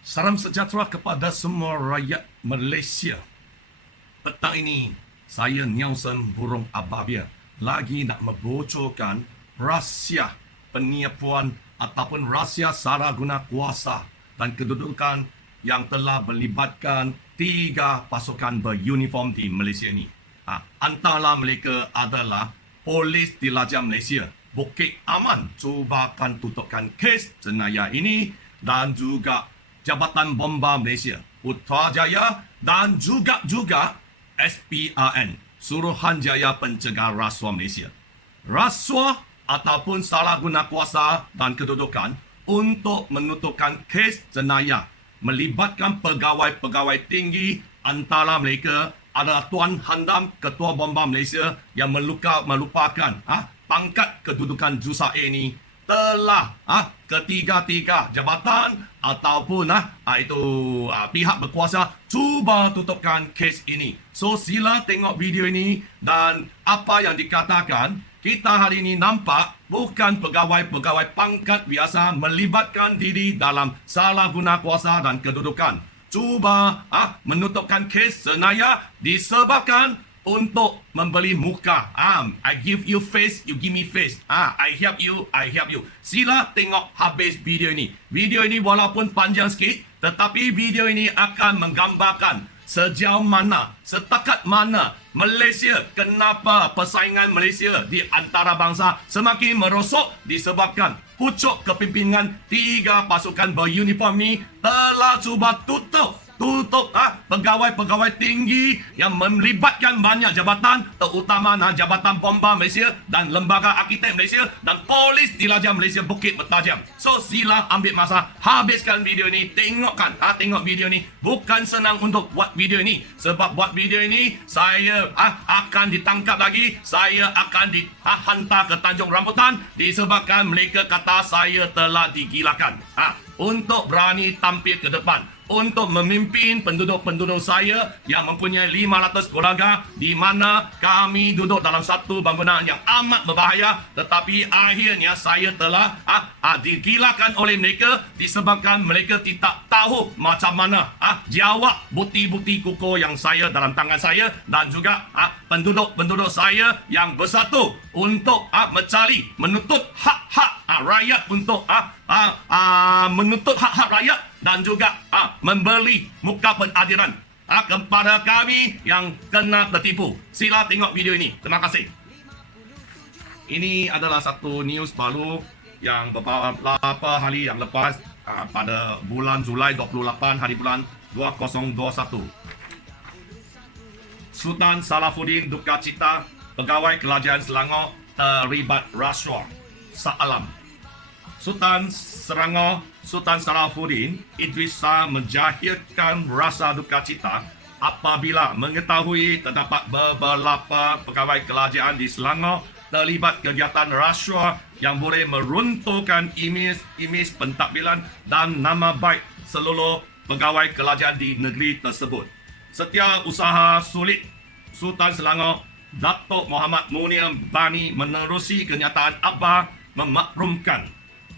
Salam sejahtera kepada semua rakyat Malaysia. Petang ini, saya Nelson Burung Ababia lagi nak membocorkan rahsia penipuan ataupun rahsia salah guna kuasa dan kedudukan yang telah melibatkan 3 pasukan beruniform di Malaysia ini. Antara mereka adalah Polis Diraja Malaysia, Bukit Aman, cuba akan tutupkan kes jenayah ini, dan juga Jabatan Bomba Malaysia, Putrajaya, dan juga SPRN, Suruhanjaya Pencegah Rasuah Malaysia. Rasuah ataupun salah guna kuasa dan kedudukan untuk menutupkan kes jenayah melibatkan pegawai-pegawai tinggi, antara mereka adalah Tuan Handam, Ketua Bomba Malaysia, yang melupakan pangkat kedudukan Jusa ini telah ketiga-tiga jabatan ataupun pihak berkuasa cuba tutupkan kes ini. So sila tengok video ini, dan apa yang dikatakan, kita hari ini nampak bukan pegawai-pegawai pangkat biasa melibatkan diri dalam salah guna kuasa dan kedudukan. Cuba menutupkan kes jenayah disebabkan untuk membeli muka. I give you face, you give me face. I help you, I help you. Sila tengok habis video ini. Video ini walaupun panjang sikit, tetapi video ini akan menggambarkan sejauh mana, setakat mana Malaysia, kenapa persaingan Malaysia di antara bangsa semakin merosot disebabkan pucuk kepimpinan 3 pasukan beruniform ini telah cuba tutup pegawai-pegawai tinggi yang melibatkan banyak jabatan, terutama Jabatan Bomba Malaysia dan Lembaga Arkitek Malaysia dan Polis Diraja Malaysia Bukit Bertajam. So sila ambil masa, habiskan video ini, tengok video ini. Bukan senang untuk buat video ini, sebab buat video ini saya akan ditangkap lagi, saya akan dihantar ke Tanjung Rambutan disebabkan mereka kata saya telah digilakan. Untuk berani tampil ke depan, untuk memimpin penduduk-penduduk saya yang mempunyai 500 keluarga, di mana kami duduk dalam satu bangunan yang amat berbahaya, tetapi akhirnya saya telah digilakan oleh mereka disebabkan mereka tidak tahu macam mana jawab bukti-bukti kukuh yang saya dalam tangan saya, dan juga penduduk-penduduk saya yang bersatu untuk mencari, menuntut hak-hak rakyat, untuk menuntut hak-hak rakyat, dan juga memberi muka pengadilan kepada kami yang kena tertipu. Sila tengok video ini. Terima kasih. Ini adalah satu news baru yang beberapa hari yang lepas, pada bulan Julai 28 hari bulan 2021. Sultan Salafuddin duka cita, pegawai kerajaan Selangor terlibat rasuah. Salam. Sultan Selangor Sultan Salafuddin Idris Shah menjahirkan rasa duka cita apabila mengetahui terdapat beberapa pegawai kerajaan di Selangor terlibat kegiatan rasuah yang boleh meruntuhkan imej pentadbiran dan nama baik seluruh pegawai kerajaan di negeri tersebut. Setiap usaha sulit Sultan Selangor Datuk Muhammad Munir Bani menerusi kenyataan Abah memaklumkan.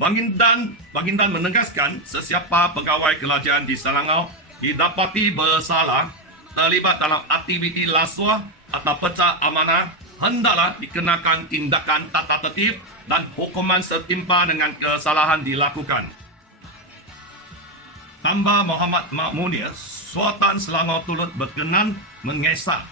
Bagindan menegaskan sesiapa pegawai kerajaan di Selangor didapati bersalah terlibat dalam aktiviti rasuah atau pecah amanah hendaklah dikenakan tindakan tata tertib dan hukuman setimpa dengan kesalahan dilakukan. Tambah Muhammad Munir, Sultan Selangor turut berkenan mengesah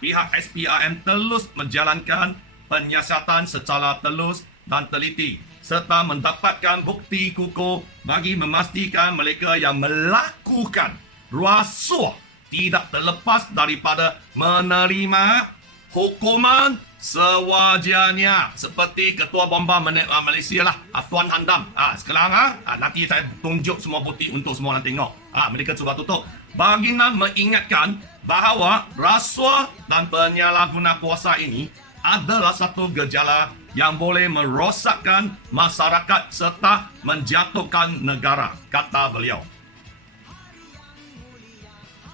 pihak SPRM terus menjalankan penyiasatan secara telus dan teliti serta mendapatkan bukti kukuh bagi memastikan mereka yang melakukan rasuah tidak terlepas daripada menerima hukuman sewajarnya, seperti Ketua Bomba Malaysia lah, Tuan Handam. Sekarang nanti saya tunjuk semua bukti untuk semua orang tengok. Mereka cuba tutup. Baginda mengingatkan bahawa rasuah dan penyalahguna kuasa ini adalah satu gejala yang boleh merosakkan masyarakat serta menjatuhkan negara, kata beliau.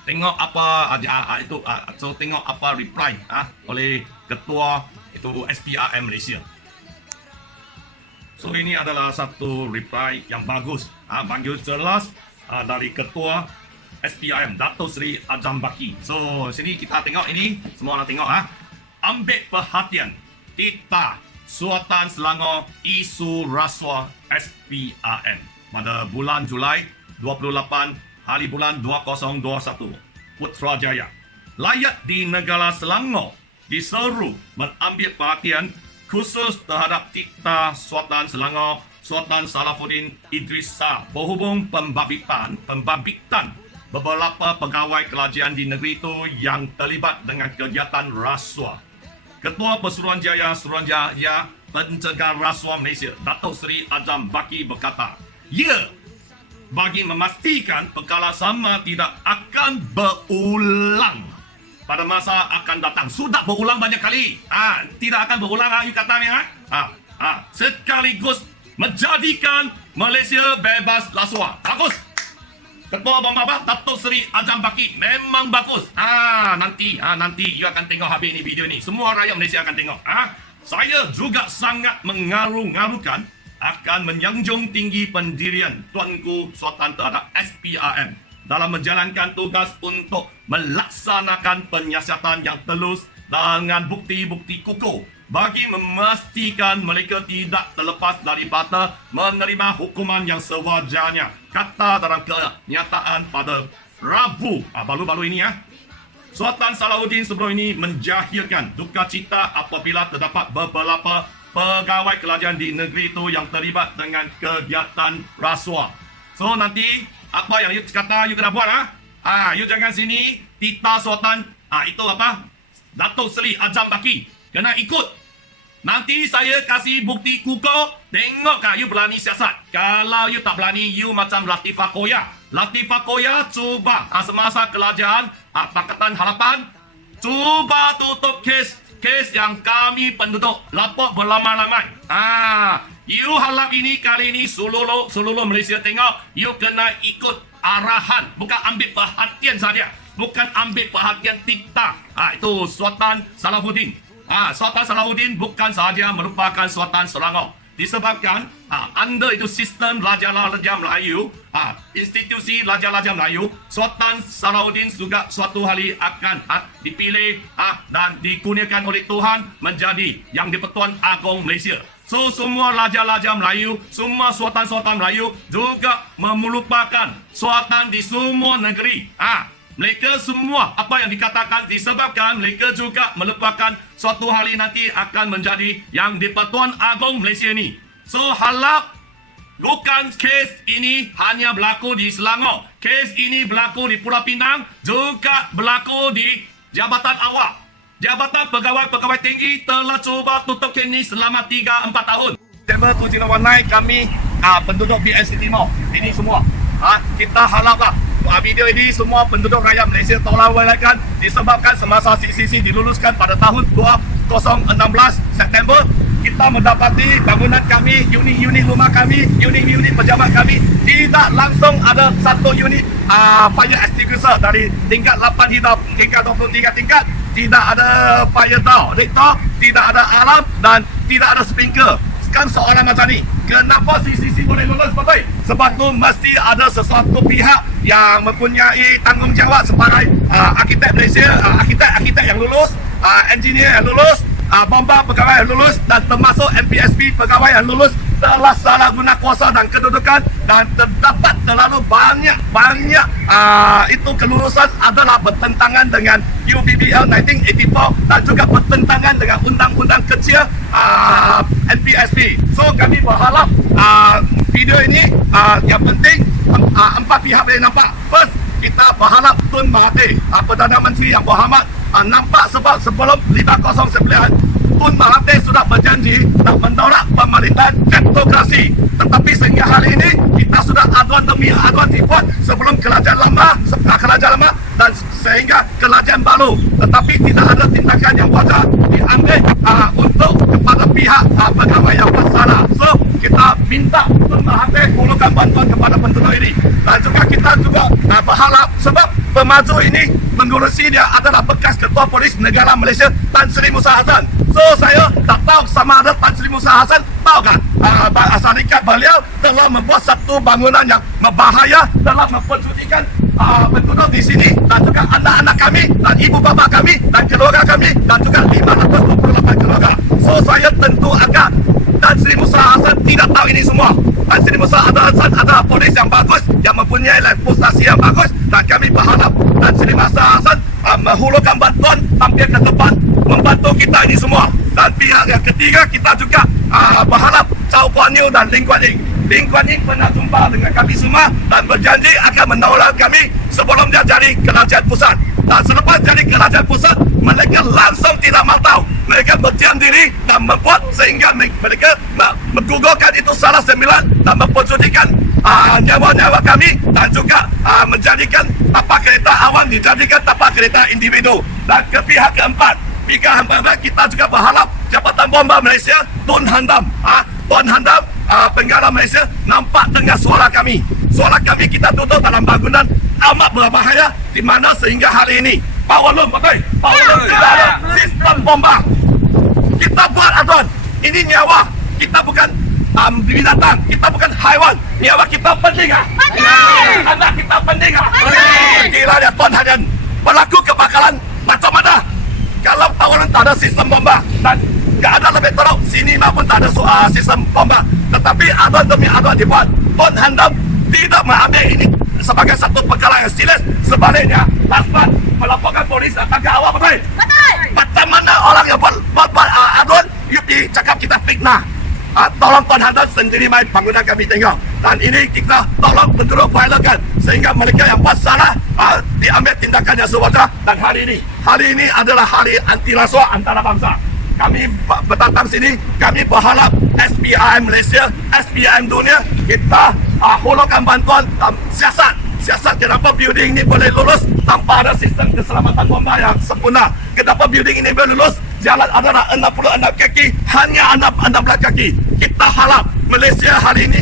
Tengok apa tengok apa reply oleh ketua itu SPRM Malaysia. So ini adalah satu reply yang bagus, bagus, jelas, dari Ketua SPIM Dato' Seri Azam Baki. So sini kita tengok ini, semua orang tengok ambil perhatian Titah Sultan Selangor isu rasuah SPIM pada bulan Julai 28 hari bulan 2021. Putrajaya rakyat di negara Selangor diseru mengambil perhatian khusus terhadap Titah Sultan Selangor Sultan Salafuddin Idris Shah berhubung pembabitan beberapa pegawai kerajaan di negeri itu yang terlibat dengan kegiatan rasuah. Ketua Pesuruhanjaya Suruhanjaya Pencegahan Rasuah Malaysia Dato' Seri Azam Baki berkata, bagi memastikan perkara sama tidak akan berulang pada masa akan datang. Sudah berulang banyak kali. Tidak akan berulang you katanya. Sekaligus menjadikan Malaysia bebas rasuah. Bagus. Ketua Pembabak Dato' Seri Azam Baki memang bagus. Nanti you akan tengok habis ini video ni. Semua rakyat Malaysia akan tengok. Saya juga sangat mengaru-ngarukan akan menyanjung tinggi pendirian Tuanku Sultan terhadap SPIM dalam menjalankan tugas untuk melaksanakan penyiasatan yang telus dengan bukti-bukti kukuh bagi memastikan mereka tidak terlepas daripada menerima hukuman yang sewajarnya, kata dalam kenyataan pada Rabu baru-baru ini. Sultan Salahuddin sebelum ini menjahirkan duka cita apabila terdapat beberapa pegawai kerajaan di negeri itu yang terlibat dengan kegiatan rasuah. So nanti apa yang you kata you kena buat you jangan sini Titah Sultan itu Dato' Seri Azam Baki kena ikut. Nanti saya kasih bukti kukuh. Tengok you berani siasat. Kalau you tak berani, you macam Latifah Koya. Latifah Koya cuba semasa kerajaan Pakatan Harapan cuba tutup kes yang kami penduduk lapor berlamai-lamai. You harap ini kali ini seluruh Malaysia tengok, you kena ikut arahan, bukan ambil perhatian saja, bukan ambil perhatian Titah. Itu Sultan Salahuddin. Sultan Salahuddin bukan sahaja merupakan Sultan Selangor, disebabkan under itu sistem Raja-Raja Melayu, institusi Raja-Raja Melayu, Sultan Salahuddin juga suatu hari akan dipilih dan dikurniakan oleh Tuhan menjadi yang di-Pertuan Agong Malaysia. So semua Raja-Raja Melayu, semua Sultan-Sultan Melayu juga merupakan Sultan di semua negeri. Mereka semua apa yang dikatakan disebabkan mereka juga merupakan suatu hari nanti akan menjadi yang di-Pertuan Agong Malaysia ni. So harap bukan kes ini hanya berlaku di Selangor. Kes ini berlaku di Pulau Pinang, juga berlaku di Jabatan Awak. Jabatan pegawai-pegawai tinggi telah cuba tutup kes ini selama 3-4 tahun. September 2019 kami penduduk BNC Timur ini semua kita haraplah video ini semua penduduk rakyat Malaysia tolong walakan disebabkan semasa CCC diluluskan pada tahun 2016 September kita mendapati bangunan kami, unit-unit rumah kami, unit-unit pejabat kami tidak langsung ada satu unit fire extinguisher dari tingkat 8 hingga tingkat 23 tingkat. Tidak ada fire door, tidak ada alarm dan tidak ada sprinkler. Kan soalan macam ni, kenapa CCC boleh lulus betul? Sebab tu mesti ada sesuatu pihak yang mempunyai tanggungjawab sebagai arkitek Malaysia, arkitek yang lulus, engineer yang lulus, bomba pegawai yang lulus dan termasuk MPSP pegawai yang lulus telah salah guna kuasa dan kedudukan dan terdapat terlalu banyak itu kelulusan adalah bertentangan dengan UBBL 1984 dan juga bertentangan dengan undang-undang kecil NPSP. So kami berharap video ini yang penting empat pihak boleh nampak. First, kita berharap Tun Mahathir Perdana Menteri yang berhormat nampak sebab sebelum 509 Tun Mahathir sudah berjanji nak mendaulat pemerintahan kleptokrasi. Tetapi sehingga hari ini kita sudah aduan demi aduan dibuat sebelum kerajaan lama dan sehingga kerajaan baru. Tetapi tidak ada tindakan yang wajar diambil untuk kepada pihak pegawai yang bersalah. So kita minta Tun Mahathir mulakan bantuan kepada penduduk ini. Dan juga kita juga berharap sebab pemaju ini mengurusi dia adalah bekas Ketua Polis Negara Malaysia Tan Sri Musa Hassan. So saya tak tahu sama ada Tan Sri Musa Hassan tahukah syarikat beliau telah membuat satu bangunan yang berbahaya, telah mempersucikan penduduk di sini dan juga anak-anak kami dan ibu bapa kami dan keluarga kami dan juga 528 keluarga. So saya tentu agak, dan Sri Musa Hasan tidak tahu ini semua. Dan Sri Musa Hasan adalah polis yang bagus, yang mempunyai reputasi yang bagus, dan kami berharap dan Sri Musa Hasan menghulurkan bantuan hampir ke depan membantu kita ini semua. Dan pihak yang ketiga, kita juga berharap Chow Kuan Yew dan Lim Kuan Yew. Lim Kuan Yew pernah jumpa dengan kami semua dan berjanji akan menolong kami sebelum dia jadi kerajaan pusat. Dan selepas jadi kerajaan pusat, mereka langsung tidak mahu tahu. Mereka berdiam diri dan membuat sehingga mereka menggugurkan itu salah 9 dan mempersucikan nyawa-nyawa kami dan juga menjadikan tapak kereta awam dijadikan tapak kereta individu. Dan ke pihak keempat, kita juga berharap Jabatan Bomba Malaysia, Tun Handam, Penggala Malaysia nampak dengar suara kami. Suara kami kita tutup dalam bangunan amat berbahaya, di mana sehingga hari ini Power Loom tidak ada sistem bomba. Kita buat aturan, ini nyawa kita bukan binatang, kita bukan haiwan. Nyawa kita penting anak kita penting Gila ya Tuan Hadian, berlaku kebakaran macam mana kalau Power Loom tak ada sistem bomba dan tak ada lebih teruk, sini pun tak ada sistem bomba. Tetapi aduan demi aduan dibuat. Tun Handam tidak mengambil ini sebagai satu perkara yang serius. Sebaliknya, Tasman melaporkan polis datang ke awal. Betul? Macam mana orang yang buat aduan, you cakap kita fitnah. Tolong Tun Handam sendiri main bangunan kami tengok. Dan ini kita tolong penduduk violentkan sehingga mereka yang buat salah diambil tindakan yang sewajar. Dan hari ini adalah hari anti rasuah antara bangsa. Kami berdatang sini, kami berharap SPIM Malaysia, SPIM dunia, kita hulurkan bantuan siasat kenapa building ini boleh lulus tanpa ada sistem keselamatan bomba yang sempurna. Kenapa building ini boleh lulus, jalan adalah 66 kaki, hanya 16 kaki. Kita harap Malaysia hari ini,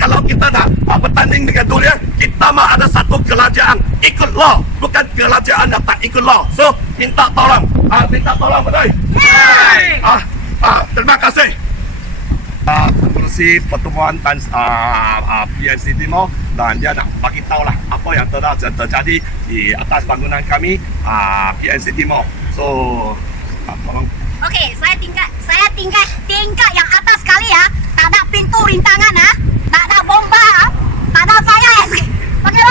kalau kita nak bertanding dengan dunia, kita mahu ada satu kerajaan ikut law, bukan kerajaan yang tak ikut law. So, minta tolong betul. Terima kasih. Pengurusi pertemuan PNC Timur, dan dia nak bagi tahulah apa yang telah terjadi di atas bangunan kami PNC Timur. So, tolong. Okey, saya tingkat yang atas sekali ya. Tak ada pintu rintangan tak ada bomba tak ada saya. Okey.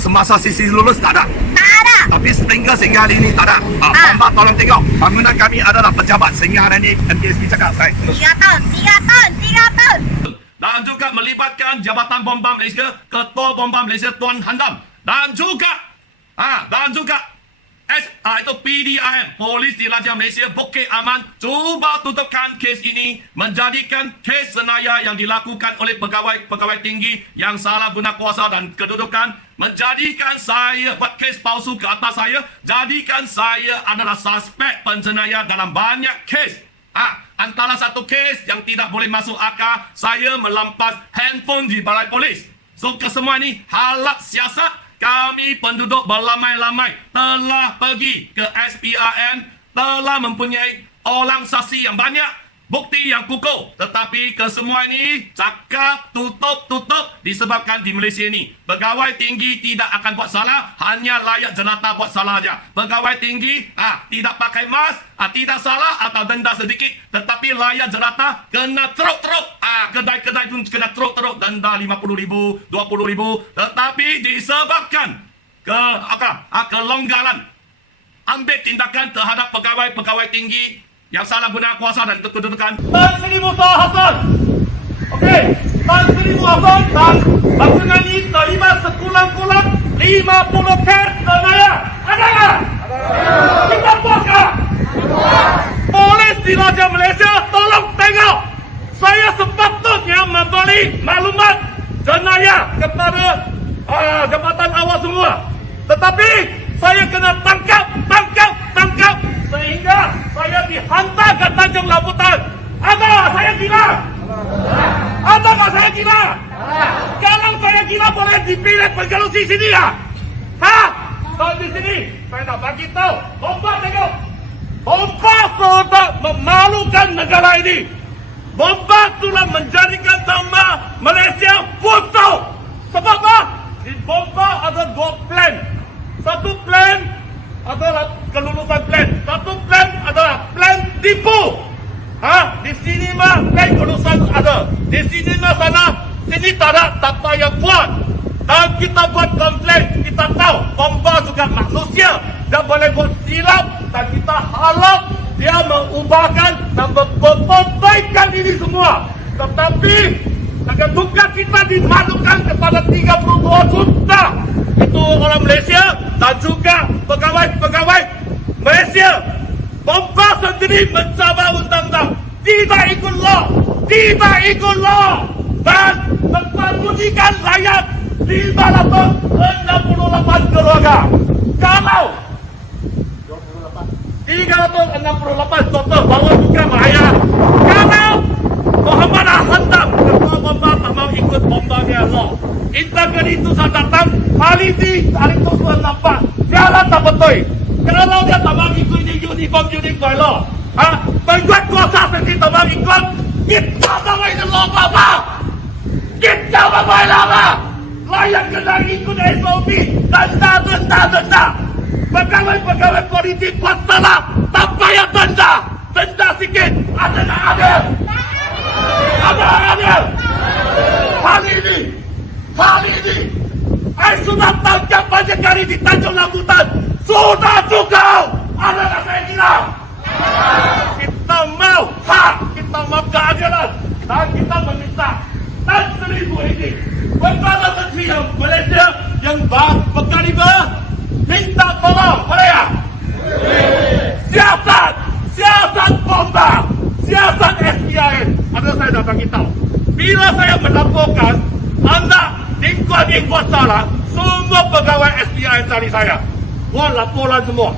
Semasa sisi lulus tak ada. Tak ada. Tapi sehingga hari ini tak ada. Bomba tolong tengok. Bangunan kami adalah pejabat sehingga hari ini MTSP cakap. 3 tahun. Dan juga melibatkan Jabatan Bomba Malaysia, Ketua Bomba Malaysia Tun Handam. Dan juga itu PDIM, Polis Diraja Malaysia Bukit Aman, cuba tutupkan kes ini, menjadikan kes senaya yang dilakukan oleh pegawai tinggi yang salah guna kuasa dan kedudukan, menjadikan saya buat kes palsu ke atas saya, jadikan saya adalah suspek penjenayah dalam banyak kes. Antara satu kes yang tidak boleh masuk akal, saya melampas handphone di balai polis. So kesemua ini halak siasat. Kami penduduk berlamai-lamai telah pergi ke SPRM, telah mempunyai orang saksi yang banyak, bukti yang kukuh. Tetapi kesemua ini cakap tutup disebabkan di Malaysia ini pegawai tinggi tidak akan buat salah, hanya layak jelata buat salah saja. Pegawai tinggi tidak pakai mask, tidak salah atau denda sedikit, tetapi layak jelata kena teruk-teruk. Kedai-kedai pun kena teruk-teruk, denda RM50,000, RM20,000. Tetapi disebabkan kelonggaran ambil tindakan terhadap pegawai tinggi yang salah guna kuasa dan kedudukan. Tan Sri Musa Hasan. Okey, Tan Sri Musa Hasan dan bangunan ini terima sekurang-kurang 50 kes senaya. Ada tak? Kita buatkan. Polis Diraja Malaysia, tolong tengok. Saya sepatutnya memberi maklumat jenayah kepada jabatan awal semua. Tetapi saya kena tangkap sehingga saya dihantar ke Tanjung Rambutan. Adakah saya gila? Kalau saya gila boleh dipilih pengerusi sini ya? Kalau di sini saya nak bagi tahu, bomba tengok. Bomba sudah memalukan negara ini. Bomba telah menjadikan nama Malaysia busuk. Sebab apa? Di bomba ada dua plan. Satu plan adalah kelulusan plan. Satu plan adalah plan tipu. Di sini mah plan kelulusan ada. Di sini mah sana, sini tak ada, tak payah buat. Dan kita buat komplain, kita tahu bomba juga manusia. Dia boleh buat silap dan kita harap dia mengubahkan dan memperbaikan ini semua. Tetapi akan tugas kita dimalukan kepada 32 juta itu orang Malaysia dan juga pegawai-pegawai Malaysia. Bomba sendiri mencabar undang-undang, tidak ikut law, tidak ikut law dan memperbunyikan rakyat 568 keluarga. Kalau 368 total bawa juga bahaya. Kalau Muhammad Hantam ketua bomba tak mau ikut bomba dia law, intergen itu saya datang hari itu sudah nampak jalan tak betul. Kalau dia tak mau ikut ini uniform law, membuat kuasa sendiri tak mau ikut, kita tak mau ikut law apa? Kita tak mau apa? Layak kena ikut SOP, denda. Pegawai-pegawai politik buat salah, tak payah denda. Denda sikit, ada. Hari ini, saya sudah tangkap banyak kali di Tanjung Rambutan. Sudah cukup, ada saya kira. Kita mau hak, kita mau keadilan, dan kita meminta Tan Sri Muhyiddin, Perdana Menteri yang Malaysia yang berkaliber, minta tolong Korea. Siasat bomba, siasat SPIN. Ada saya dapat beritahu. Bila saya melaporkan anda Ding buat salah, semua pegawai SPIN cari saya. Buat laporan semua.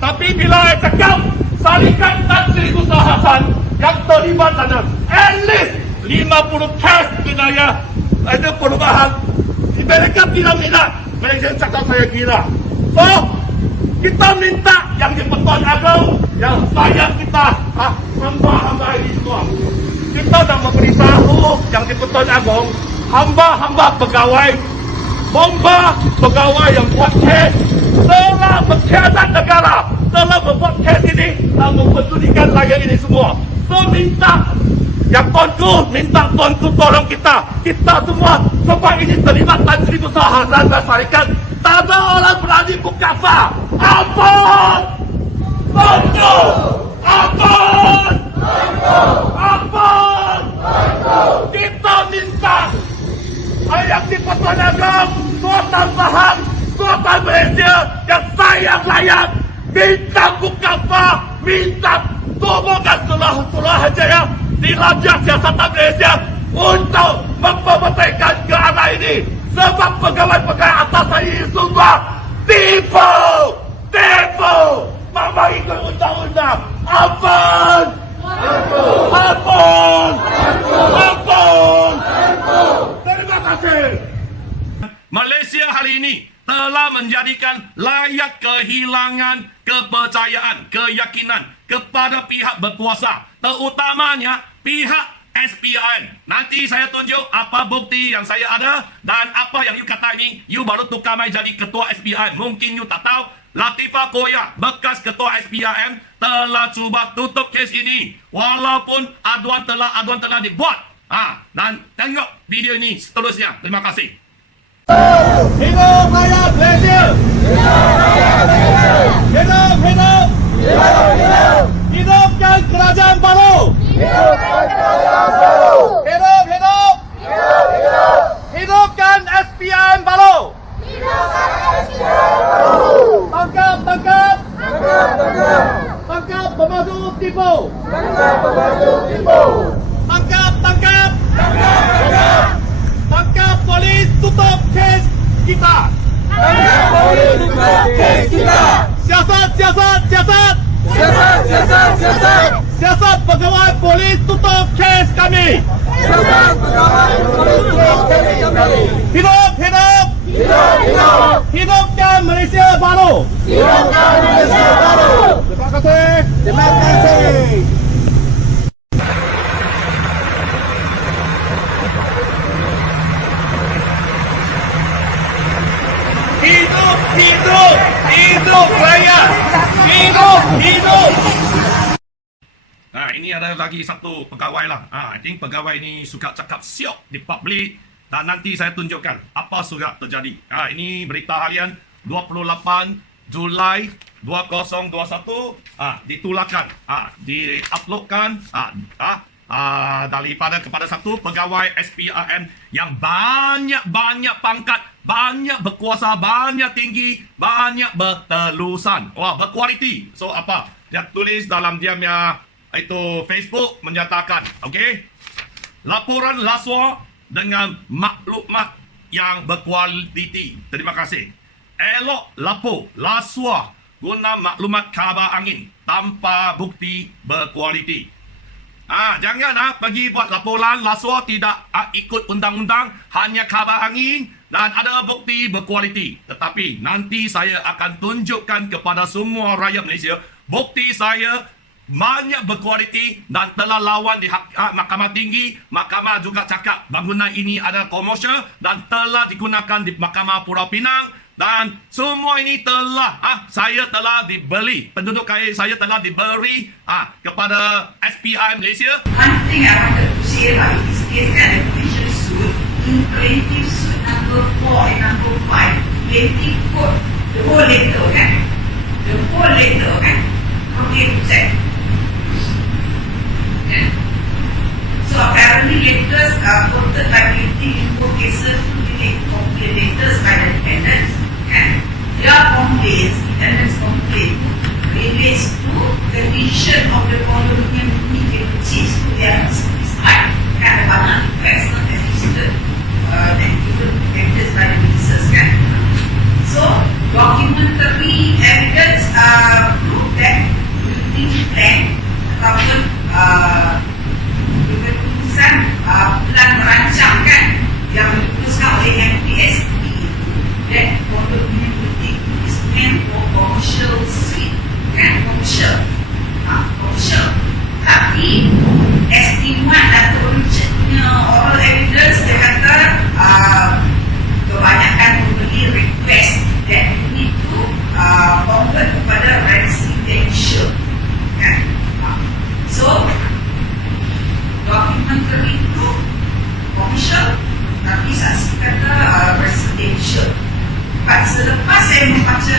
Tapi bila saya cakap salihkan Tan Sri Musa Hasan yang terlibat dalam at least 50 kes wilayah ada perubahan, mereka tidak minat. Mereka cakap saya gila. So, kita minta yang di Pertuan Agong, yang sayang kita, hamba-hamba ini semua. Kita dah memberitahu yang di Pertuan Agong, hamba-hamba pegawai, bomba pegawai yang buat kes, telah mengkhianat negara, telah membuat kes ini dan mempedulikan rakyat ini semua. So, minta yang tuanku tolong kita semua sebab ini terlibat Tan Sri Musa Hasan dan syarikat. Tak ada orang berani mukafah. Ampun! Kita minta ayat di Pertuan Agong, Sultan Pahang, Sultan Malaysia yang sayang rakyat, minta mukafah, minta turunkan Suruhanjaya di Raja Siasatan Malaysia untuk memperbetulkan ke arah ini. Sebab pegawai-pegawai atas saya ini semua tipu. Mama ikut undang-undang. Ampun. Terima kasih. Malaysia hari ini telah menjadikan layak kehilangan kepercayaan, keyakinan kepada pihak berkuasa, terutamanya pihak SPIN. Nanti saya tunjuk apa bukti yang saya ada dan apa yang you kata ini, you baru tukar mai jadi ketua SPIN. Mungkin you tak tahu, Latifah Koya, bekas ketua SPIN, telah cuba tutup kes ini walaupun aduan telah dibuat. Dan tengok video ini seterusnya. Terima kasih. Hidup rakyat Malaysia! Hidup! Hidupkan kerajaan baru! Hidupkan SPIN baru! Tangkap pembantu tipu! Tangkap polis, tutup kes kita! Siasat pegawai polis, tutup kes kami! Hidupkan Malaysia baru! Terima kasih! Hidup! Hidup rakyat! Hidup! Hidup! Nah, ini ada lagi satu pegawai lah. I think pegawai ni suka cakap siok di public. Dan nanti saya tunjukkan apa sudah terjadi. Ini berita harian 28 Julai 2021. Ditularkan, diuploadkan daripada kepada satu pegawai SPRM yang banyak pangkat, banyak berkuasa, banyak tinggi, banyak bertelusan. Wah, berkualiti. So, apa? Dia tulis dalam dia punya itu Facebook menyatakan, okey, laporan Laswa dengan maklumat yang berkualiti. Terima kasih. Elok lapor Laswa guna maklumat khabar angin tanpa bukti berkualiti. Jangan pergi buat laporan Laswa tidak ikut undang-undang, hanya khabar angin dan ada bukti berkualiti. Tetapi nanti saya akan tunjukkan kepada semua rakyat Malaysia bukti saya banyak berkualiti dan telah lawan di Mahkamah Tinggi. Mahkamah juga cakap bangunan ini adalah komersial dan telah digunakan di Mahkamah Pulau Pinang. Dan semua ini telah saya telah dibeli, penduduk kaya saya telah diberi kepada SPI Malaysia. One thing I wanted to share about this case kan, the official suit in plaintiff suit number 4 and number 5, plaintiff quote the whole letter kan, from A to Z. So apparently letters are quoted by plaintiff in both cases to be complaint letters by the defendants. Their complaints, defendants' complaint, relates to the vision of the condominium unit they purchased to their satisfied and banyak requests not existed that given defendants by the witnesses kan. So documentary evidence prove that building plan ataupun keputusan plan merancang kan yang diputuskan oleh MPSP dan condominium building is meant for commercial suite kan, commercial. Tapi estimate atau Richardnya oral evidence dia kata kebanyakan membeli request dan itu convert kepada residential kan. So documentary itu commercial tapi saksi kata residential. Selepas saya membaca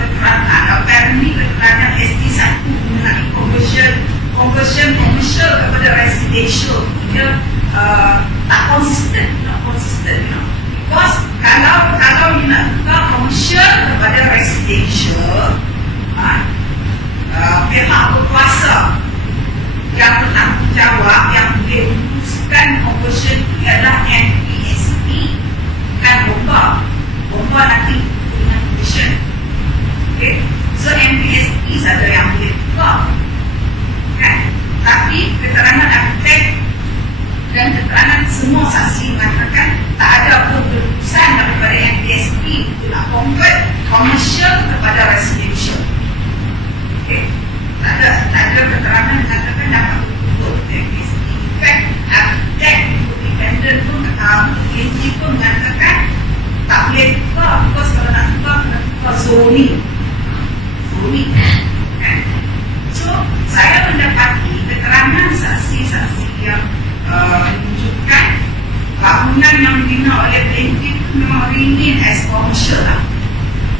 keterangan, apparently keterangan SD1 mengenai conversion commercial kepada residential dia tak konsisten, because kalau you nak tukar commercial kepada residential, pihak berkuasa yang bertanggungjawab yang boleh memutuskan conversion itu adalah NPSP, bukan bomba nanti dengan condition. Okay, so NPSP saja yang boleh tukar kan. Tapi keterangan arkitek dan keterangan semua saksi mengatakan tak ada keputusan daripada NPSP untuk nak convert commercial kepada residential. Okay, tak ada keterangan mengatakan dapat untuk NPSP. In fact, arkitek independent pun mengatakan tak boleh tukar, because kalau nak tukar kena tukar zoning kan. So saya mendapati keterangan saksi-saksi yang menunjukkan bangunan yang dibina oleh plaintiff itu memang remain as commercial lah,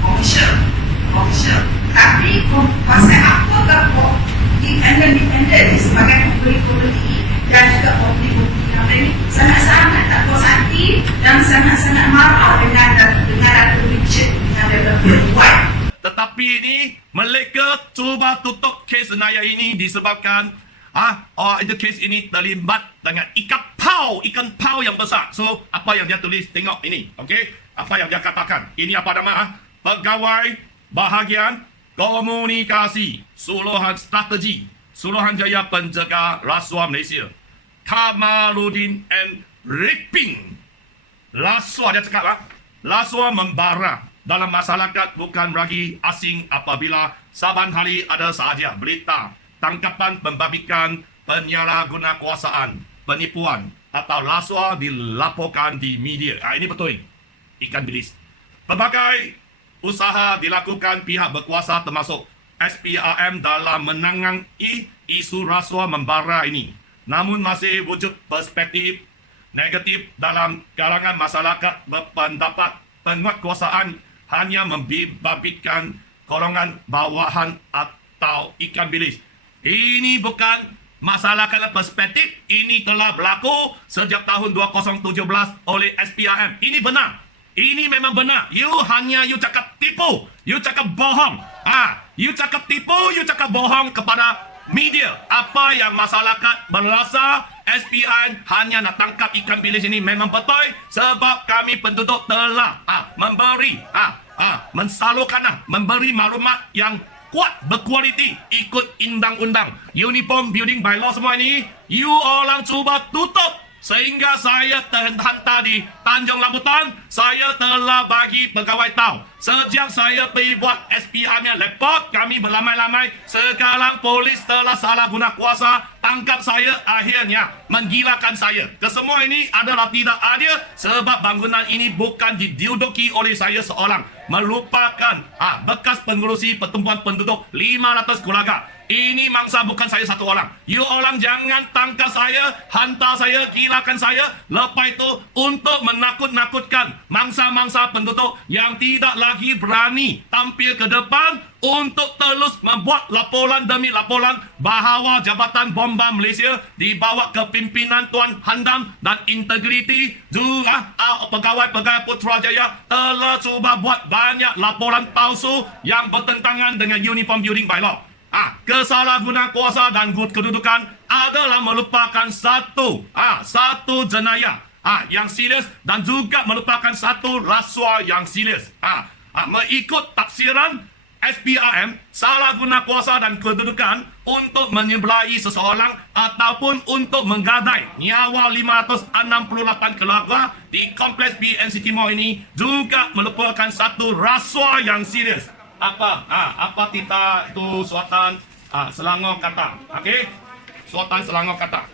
commercial. Tapi pasal apakah independent sebagai pembeli dan juga pembeli yang lain sangat-sangat tak puas hati dan sangat-sangat marah dengan Dr. Richard, dengan Dr. White. Tetapi ini mereka cuba tutup kes Senaya ini disebabkan itu kes ini terlibat dengan ikan pau yang besar. So apa yang dia tulis, tengok ini, okey, apa yang dia katakan. Ini apa nama? Pegawai Bahagian Komunikasi Strategi Suruhanjaya Penjaga Rasuah Malaysia, Kamarudin and Ripping. Laswa dia cakap Laswa membara dalam masyarakat bukan lagi asing apabila saban hari ada sahaja berita tangkapan membabikan penyalahguna kuasaan, penipuan atau Laswa dilaporkan di media. Ini betul, ikan bilis. Pelbagai usaha dilakukan pihak berkuasa termasuk SPRM dalam menangani isu rasuah membara ini. Namun masih wujud perspektif negatif dalam kalangan masyarakat berpendapat penguatkuasaan hanya membabitkan golongan bawahan atau ikan bilis. Ini bukan masalah perspektif, ini telah berlaku sejak tahun 2017 oleh SPRM. Ini benar. Ini memang benar. You cakap tipu. You cakap bohong. You cakap tipu, you cakap bohong kepada media. Apa yang masyarakat merasa SPRM hanya nak tangkap ikan bilis ini memang betul sebab kami penduduk telah memberi memberi maklumat yang kuat, berkualiti, ikut undang-undang. Uniform Building Bylaw semua ini, you orang cuba tutup. Sehingga saya terhantar di Tanjung Rambutan, saya telah bagi pegawai tahu. Sejak saya pergi buat SPR-nya report, kami beramai-ramai. Sekarang polis telah salah guna kuasa, tangkap saya, akhirnya menggilakan saya. Kesemua ini adalah tidak adil sebab bangunan ini bukan diduduki oleh saya seorang. Merupakan bekas pengurusi pertumbuhan penduduk 500 keluarga. Ini mangsa bukan saya satu orang. You orang jangan tangkap saya, hantar saya, gilakan saya. Lepas itu untuk menakut-nakutkan mangsa-mangsa penduduk yang tidak lagi berani tampil ke depan untuk terus membuat laporan demi laporan bahawa Jabatan Bomba Malaysia di bawah kepimpinan Tuan Handam dan integriti juga pegawai-pegawai Putrajaya telah cuba buat banyak laporan palsu yang bertentangan dengan Uniform Building Bylaw. Kesalahgunaan kuasa dan kedudukan adalah merupakan satu jenayah yang serius dan juga merupakan satu rasuah yang serius. Mengikut tafsiran SPRM, salah guna kuasa dan kedudukan untuk menyebelahi seseorang ataupun untuk menggadai nyawa 568 keluarga di kompleks BNCT Mall ini juga merupakan satu rasuah yang serius. Apa kita itu suatan Selangor kata. Okey? Suatan Selangor kata.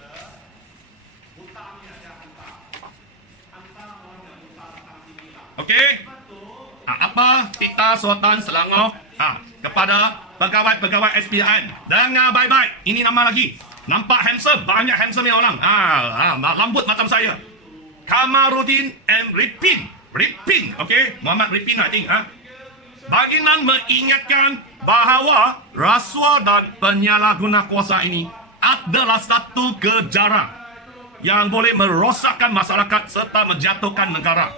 Okey? Apa kita suatan Selangor kepada pegawai-pegawai SPRM. Dengar baik-baik. Ini nama lagi. Nampak handsome. Banyak handsome ni orang. Lambut macam saya. Kamarudin and Ripin. Okey? Muhammad Ripin, I think. Baginda mengingatkan bahawa rasuah dan penyalahguna kuasa ini adalah satu kejahatan yang boleh merosakkan masyarakat serta menjatuhkan negara.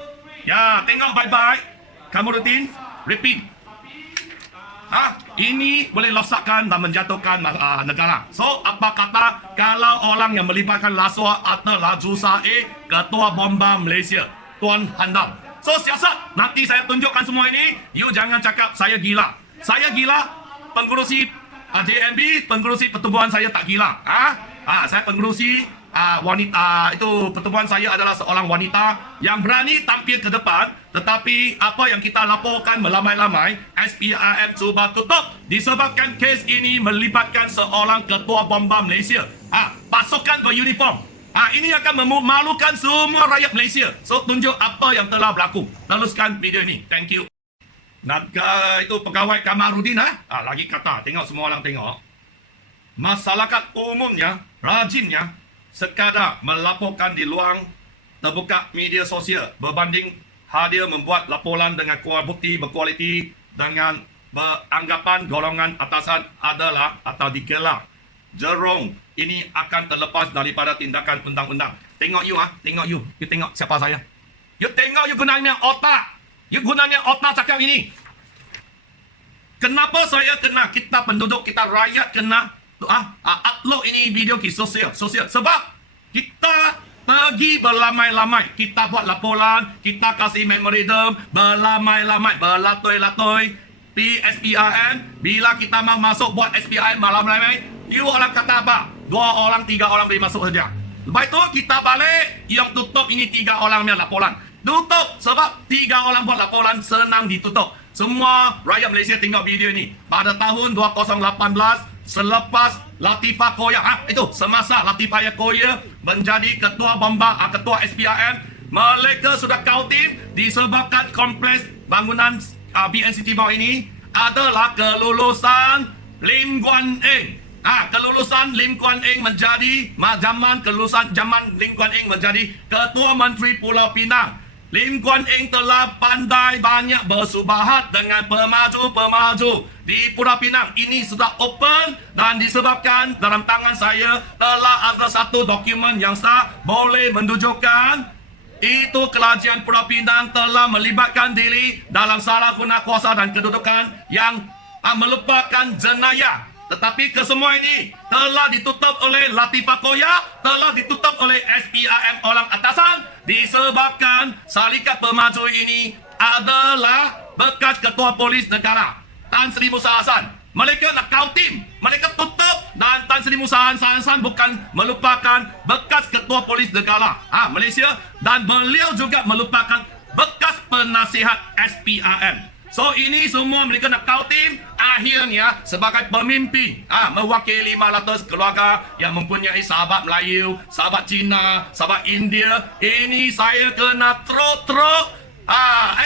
Ya, tengok baik-baik. Kamarudin, repeat. Ini boleh rosakkan dan menjatuhkan negara. So, apa kata kalau orang yang melibatkan rasuah adalah Jusae, Ketua Bomba Malaysia, Tuan Handam. So, siasat, nanti saya tunjukkan semua ini. You jangan cakap saya gila. Saya gila, pengurusi JMB, pengurusi pertubuhan saya tak gila. Saya pengurusi wanita, itu pertubuhan saya adalah seorang wanita yang berani tampil ke depan. Tetapi apa yang kita laporkan melamai-lamai, SPRM cuba tutup disebabkan kes ini melibatkan seorang ketua bomba Malaysia. Pasukan beruniform. Ini akan memalukan semua rakyat Malaysia. So, tunjuk apa yang telah berlaku. Teruskan video ini. Thank you. Itu pegawai Kamarudin. Lagi kata. Tengok semua orang tengok. Masyarakat umumnya, rajinnya, sekadar melaporkan di luang terbuka media sosial berbanding hadir membuat laporan dengan bukti berkualiti dengan beranggapan golongan atasan adalah atau digelak. Jerong ini akan terlepas daripada tindakan undang-undang. Tengok you, tengok you. You tengok siapa saya. You tengok you gunanya otak. You gunanya otak cakap ini. Kenapa saya kena, kita penduduk, kita rakyat kena upload ini video ke sosial. Sebab kita pergi berlamai-lamai. Kita buat laporan, kita kasih memorandum, berlamai-lamai, berlatoi-latoi. SPRM, bila kita mau masuk buat SPRM malam-malam, you orang kata apa? 2 orang, 3 orang boleh masuk saja. Lepas itu kita balik, yang tutup ini 3 orang punya laporan. Tutup sebab 3 orang buat laporan senang ditutup. Semua rakyat Malaysia tengok video ini. Pada tahun 2018, selepas Latifah Koya, semasa Latifah Koya menjadi ketua bomba, ketua SPRM, mereka sudah kautin disebabkan kompleks bangunan BNC Timur ini adalah kelulusan Lim Guan Eng. Kelulusan Lim Guan Eng menjadi kelulusan zaman Lim Guan Eng menjadi Ketua Menteri Pulau Pinang. Lim Guan Eng telah pandai banyak bersubahat dengan pemaju-pemaju di Pulau Pinang. Ini sudah open dan disebabkan dalam tangan saya telah ada satu dokumen yang sah boleh menunjukkan itu kerajaan Pulau Pinang telah melibatkan diri dalam salah guna kuasa dan kedudukan yang melupakan jenayah. Tetapi kesemua ini telah ditutup oleh Latifah Koya, telah ditutup oleh SPRM orang atasan disebabkan syarikat pemaju ini adalah bekas ketua polis negara Tan Sri Musa Hasan. Mereka nak kau tim, mereka tutup dan Tan Sri Musa Hasan bukan melupakan bekas ketua polis negara Malaysia dan beliau juga melupakan bekas penasihat SPRM. So ini semua mereka nak kau tim akhirnya sebagai pemimpin mewakili 500 keluarga yang mempunyai sahabat Melayu, sahabat Cina, sahabat India. Ini saya kena teruk.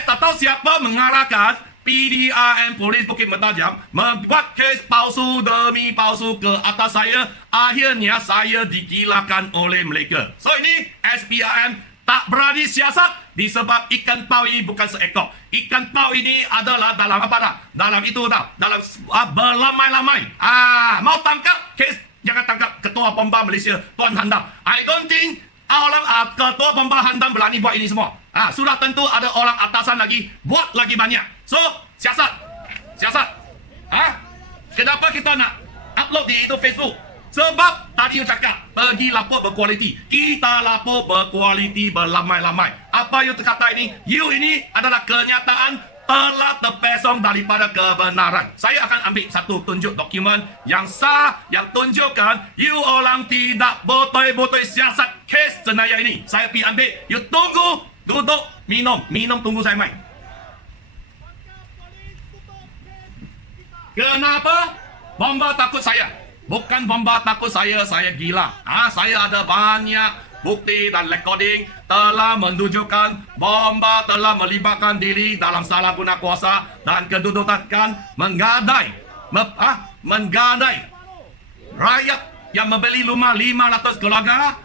Tak tahu siapa mengarahkan PDRM Polis Bukit Mentajam membuat kes palsu demi palsu ke atas saya. Akhirnya saya digilakan oleh mereka. So ini SPRM tak berani siasat disebab ikan pau ini bukan seekor. Ikan pau ini adalah dalam apa dah? Dalam itu dah. Dalam berlamai-lamai. Mau tangkap kes, jangan tangkap Ketua Bomba Malaysia Tuan Handam. I don't think orang Ketua Bomba Handam berani buat ini semua. Sudah tentu ada orang atasan lagi buat lagi banyak. So siasat. Kenapa kita nak upload di itu Facebook? Sebab tadi you cakap pergi lapor berkualiti. Kita lapor berkualiti berlamai-lamai. Apa you kata ini? You ini adalah kenyataan telah terpesong daripada kebenaran. Saya akan ambil satu tunjuk dokumen yang sah, yang tunjukkan you orang tidak betul-betul siasat kes jenayah ini. Saya pergi ambil. You tunggu, duduk, minum tunggu saya main. Kenapa? Bomba takut saya. Bukan bomba takut saya gila. Saya ada banyak bukti dan recording telah menunjukkan bomba telah melibatkan diri dalam salah guna kuasa dan kedudukan menggadai rakyat yang membeli rumah 500 keluarga.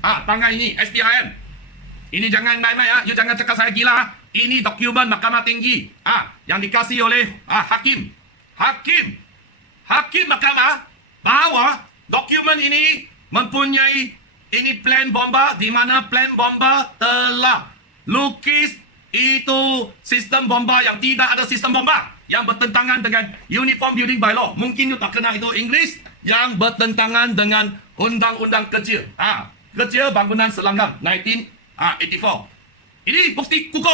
Tangan ini SPRM. Ini jangan main-main ya. You jangan cakap saya gila. Ini dokumen Mahkamah Tinggi yang dikasih oleh Hakim Mahkamah bahawa dokumen ini mempunyai ini plan bomba di mana plan bomba telah lukis itu sistem bomba yang tidak ada sistem bomba yang bertentangan dengan Uniform Building Bylaw. Mungkin you tak kenal itu English yang bertentangan dengan undang-undang kecil. Kecil Bangunan Selangor 1984. Ini bukti kukuh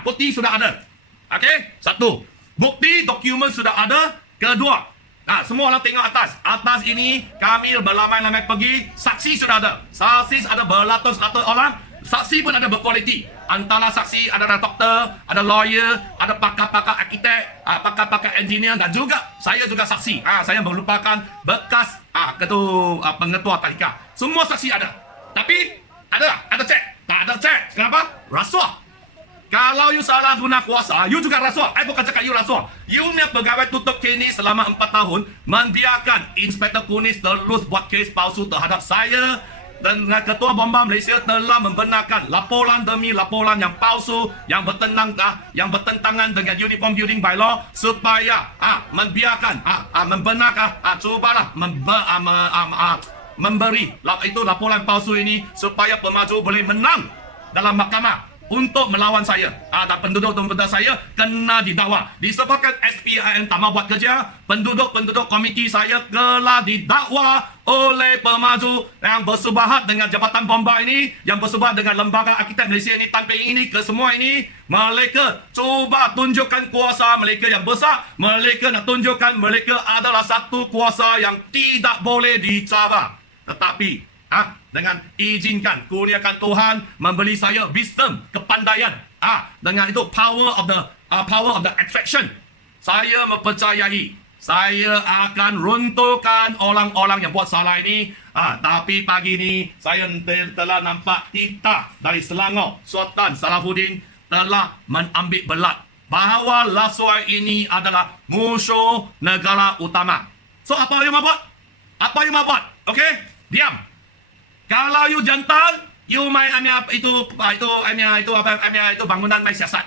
bukti sudah ada. Okey, satu. Bukti dokumen sudah ada. Kedua, semua orang tengok atas. Atas ini kami berlamai-lamai pergi. Saksi sudah ada. Saksi ada beratus-ratus orang. Saksi pun ada berkualiti. Antara saksi ada doktor, ada lawyer, ada pakar-pakar arkitek, pakar-pakar engineer dan juga saya juga saksi. Saya melupakan bekas pengetua tadika. Semua saksi ada. Tapi ada cek. Tak ada cek. Kenapa? Rasuah. Kalau you salah guna kuasa, you juga rasuah. I bukan cakap you rasuah. You ni pegawai tutup klinik selama 4 tahun membiarkan Inspektor Kunis terus buat kes palsu terhadap saya dan Ketua Bomba Malaysia telah membenarkan laporan demi laporan yang palsu yang bertentangan dengan Uniform Building Bylaw supaya membiarkan membenarkan cubalah memberi itu laporan palsu ini supaya pemaju boleh menang dalam mahkamah untuk melawan saya. Dan penduduk-penduduk saya kena didakwa. Disebabkan SPRM tak mau buat kerja, penduduk-penduduk komiti saya telah didakwa oleh pemaju yang bersubahat dengan Jabatan Bomba ini, yang bersubahat dengan Lembaga Arkitek Malaysia ini, tamping ini, ke semua ini. Mereka cuba tunjukkan kuasa mereka yang besar. Mereka nak tunjukkan mereka adalah satu kuasa yang tidak boleh dicabar. Tetapi dengan izinkan kurniakan Tuhan memberi saya wisdom, kepandaian, dengan itu power of the attraction. Saya mempercayai saya akan runtuhkan orang-orang yang buat salah ini. Tapi pagi ini saya telah nampak titah dari Selangor, Sultan Salahuddin telah mengambil belat bahawa Laswa ini adalah musuh negara utama. So apa you mau buat? Apa you mau buat? Okay? Diam. Kalau you jantan, you main itu bangunan main siasat.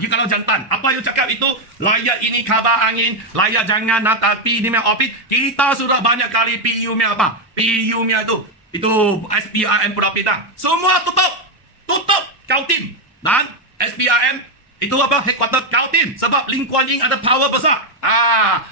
You kalau jantan, apa you cakap itu layak ini khabar angin, layak jangan tapi ini main opit. Kita sudah banyak kali PU nya apa? PU nya itu SPRM Pulau Pinang. Semua tutup kau tim. Dan SPRM itu apa? Headquarter kau tim. Sebab Lim Kuan Yew ada power besar.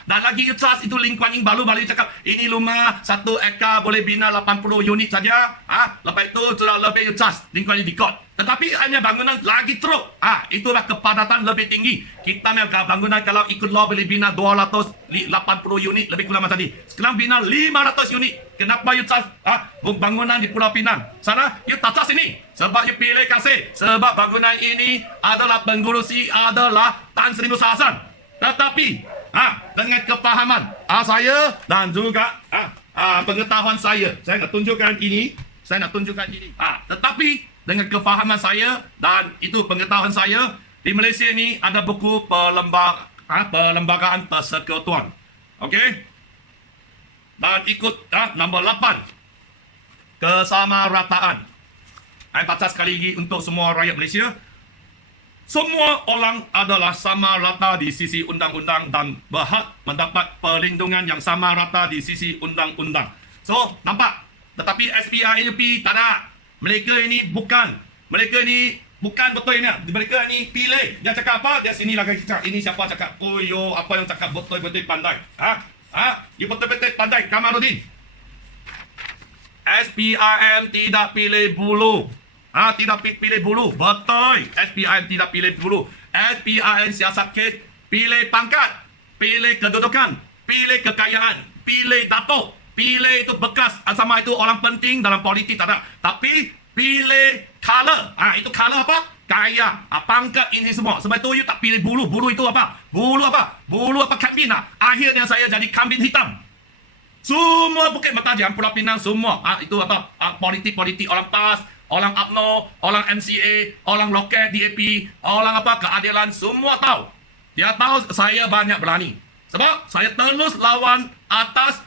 Dan lagi you trust itu Lim Kuan Yew baru cakap ini rumah 1 ekar boleh bina 80 unit saja. Lepas itu sudah lebih you trust Lim Kuan Yew di court. Tetapi hanya bangunan lagi teruk. Itulah kepadatan lebih tinggi. Kita punya bangunan kalau ikut law boleh bina 280 unit lebih kurang macam ni. Sekarang bina 500 unit. Kenapa you trust bangunan di Pulau Pinang? Sana you tak trust ini. Sebab you pilih kasih. Sebab bangunan ini adalah pengurusi adalah Tan Sri Musa Hasan. Tetapi dengan kefahaman saya dan juga pengetahuan saya nak tunjukkan ini. Tetapi dengan kefahaman saya dan itu pengetahuan saya, di Malaysia ini ada buku perlembagaan persekutuan. Okey? Dan ikut nombor 8. Kesamarataan. Saya baca sekali lagi untuk semua rakyat Malaysia. Semua orang adalah sama rata di sisi undang-undang dan berhak mendapat perlindungan yang sama rata di sisi undang-undang. So, nampak? Tetapi SPRMP tak ada. Mereka ini bukan betul ini. Mereka ini pilih. Dia cakap apa? Dia sini lagi cakap. Ini siapa cakap? Oh yo, apa yang cakap betul-betul pandai. You betul-betul pandai. Kamarudin. SPRM tidak pilih bulu. Tidak pilih bulu. Betul. SPRM tidak pilih bulu. SPRM siasat kes. Pilih pangkat. Pilih kedudukan. Pilih kekayaan. Pilih datuk. Pilih itu bekas. Sama itu orang penting dalam politik tak ada. Tapi pilih color. Itu color apa? Kaya. Pangkat ini semua. Sebab itu you tak pilih bulu. Bulu itu apa? Bulu apa? Bulu apa kambing. Akhirnya saya jadi kambing hitam. Semua Bukit Mertajam, Pulau Pinang semua. Itu apa? Politik-politik orang PAS, orang UMNO, orang MCA, orang loket DAP, orang apa? Keadilan semua tahu. Dia tahu saya banyak berani. Sebab saya terus lawan atas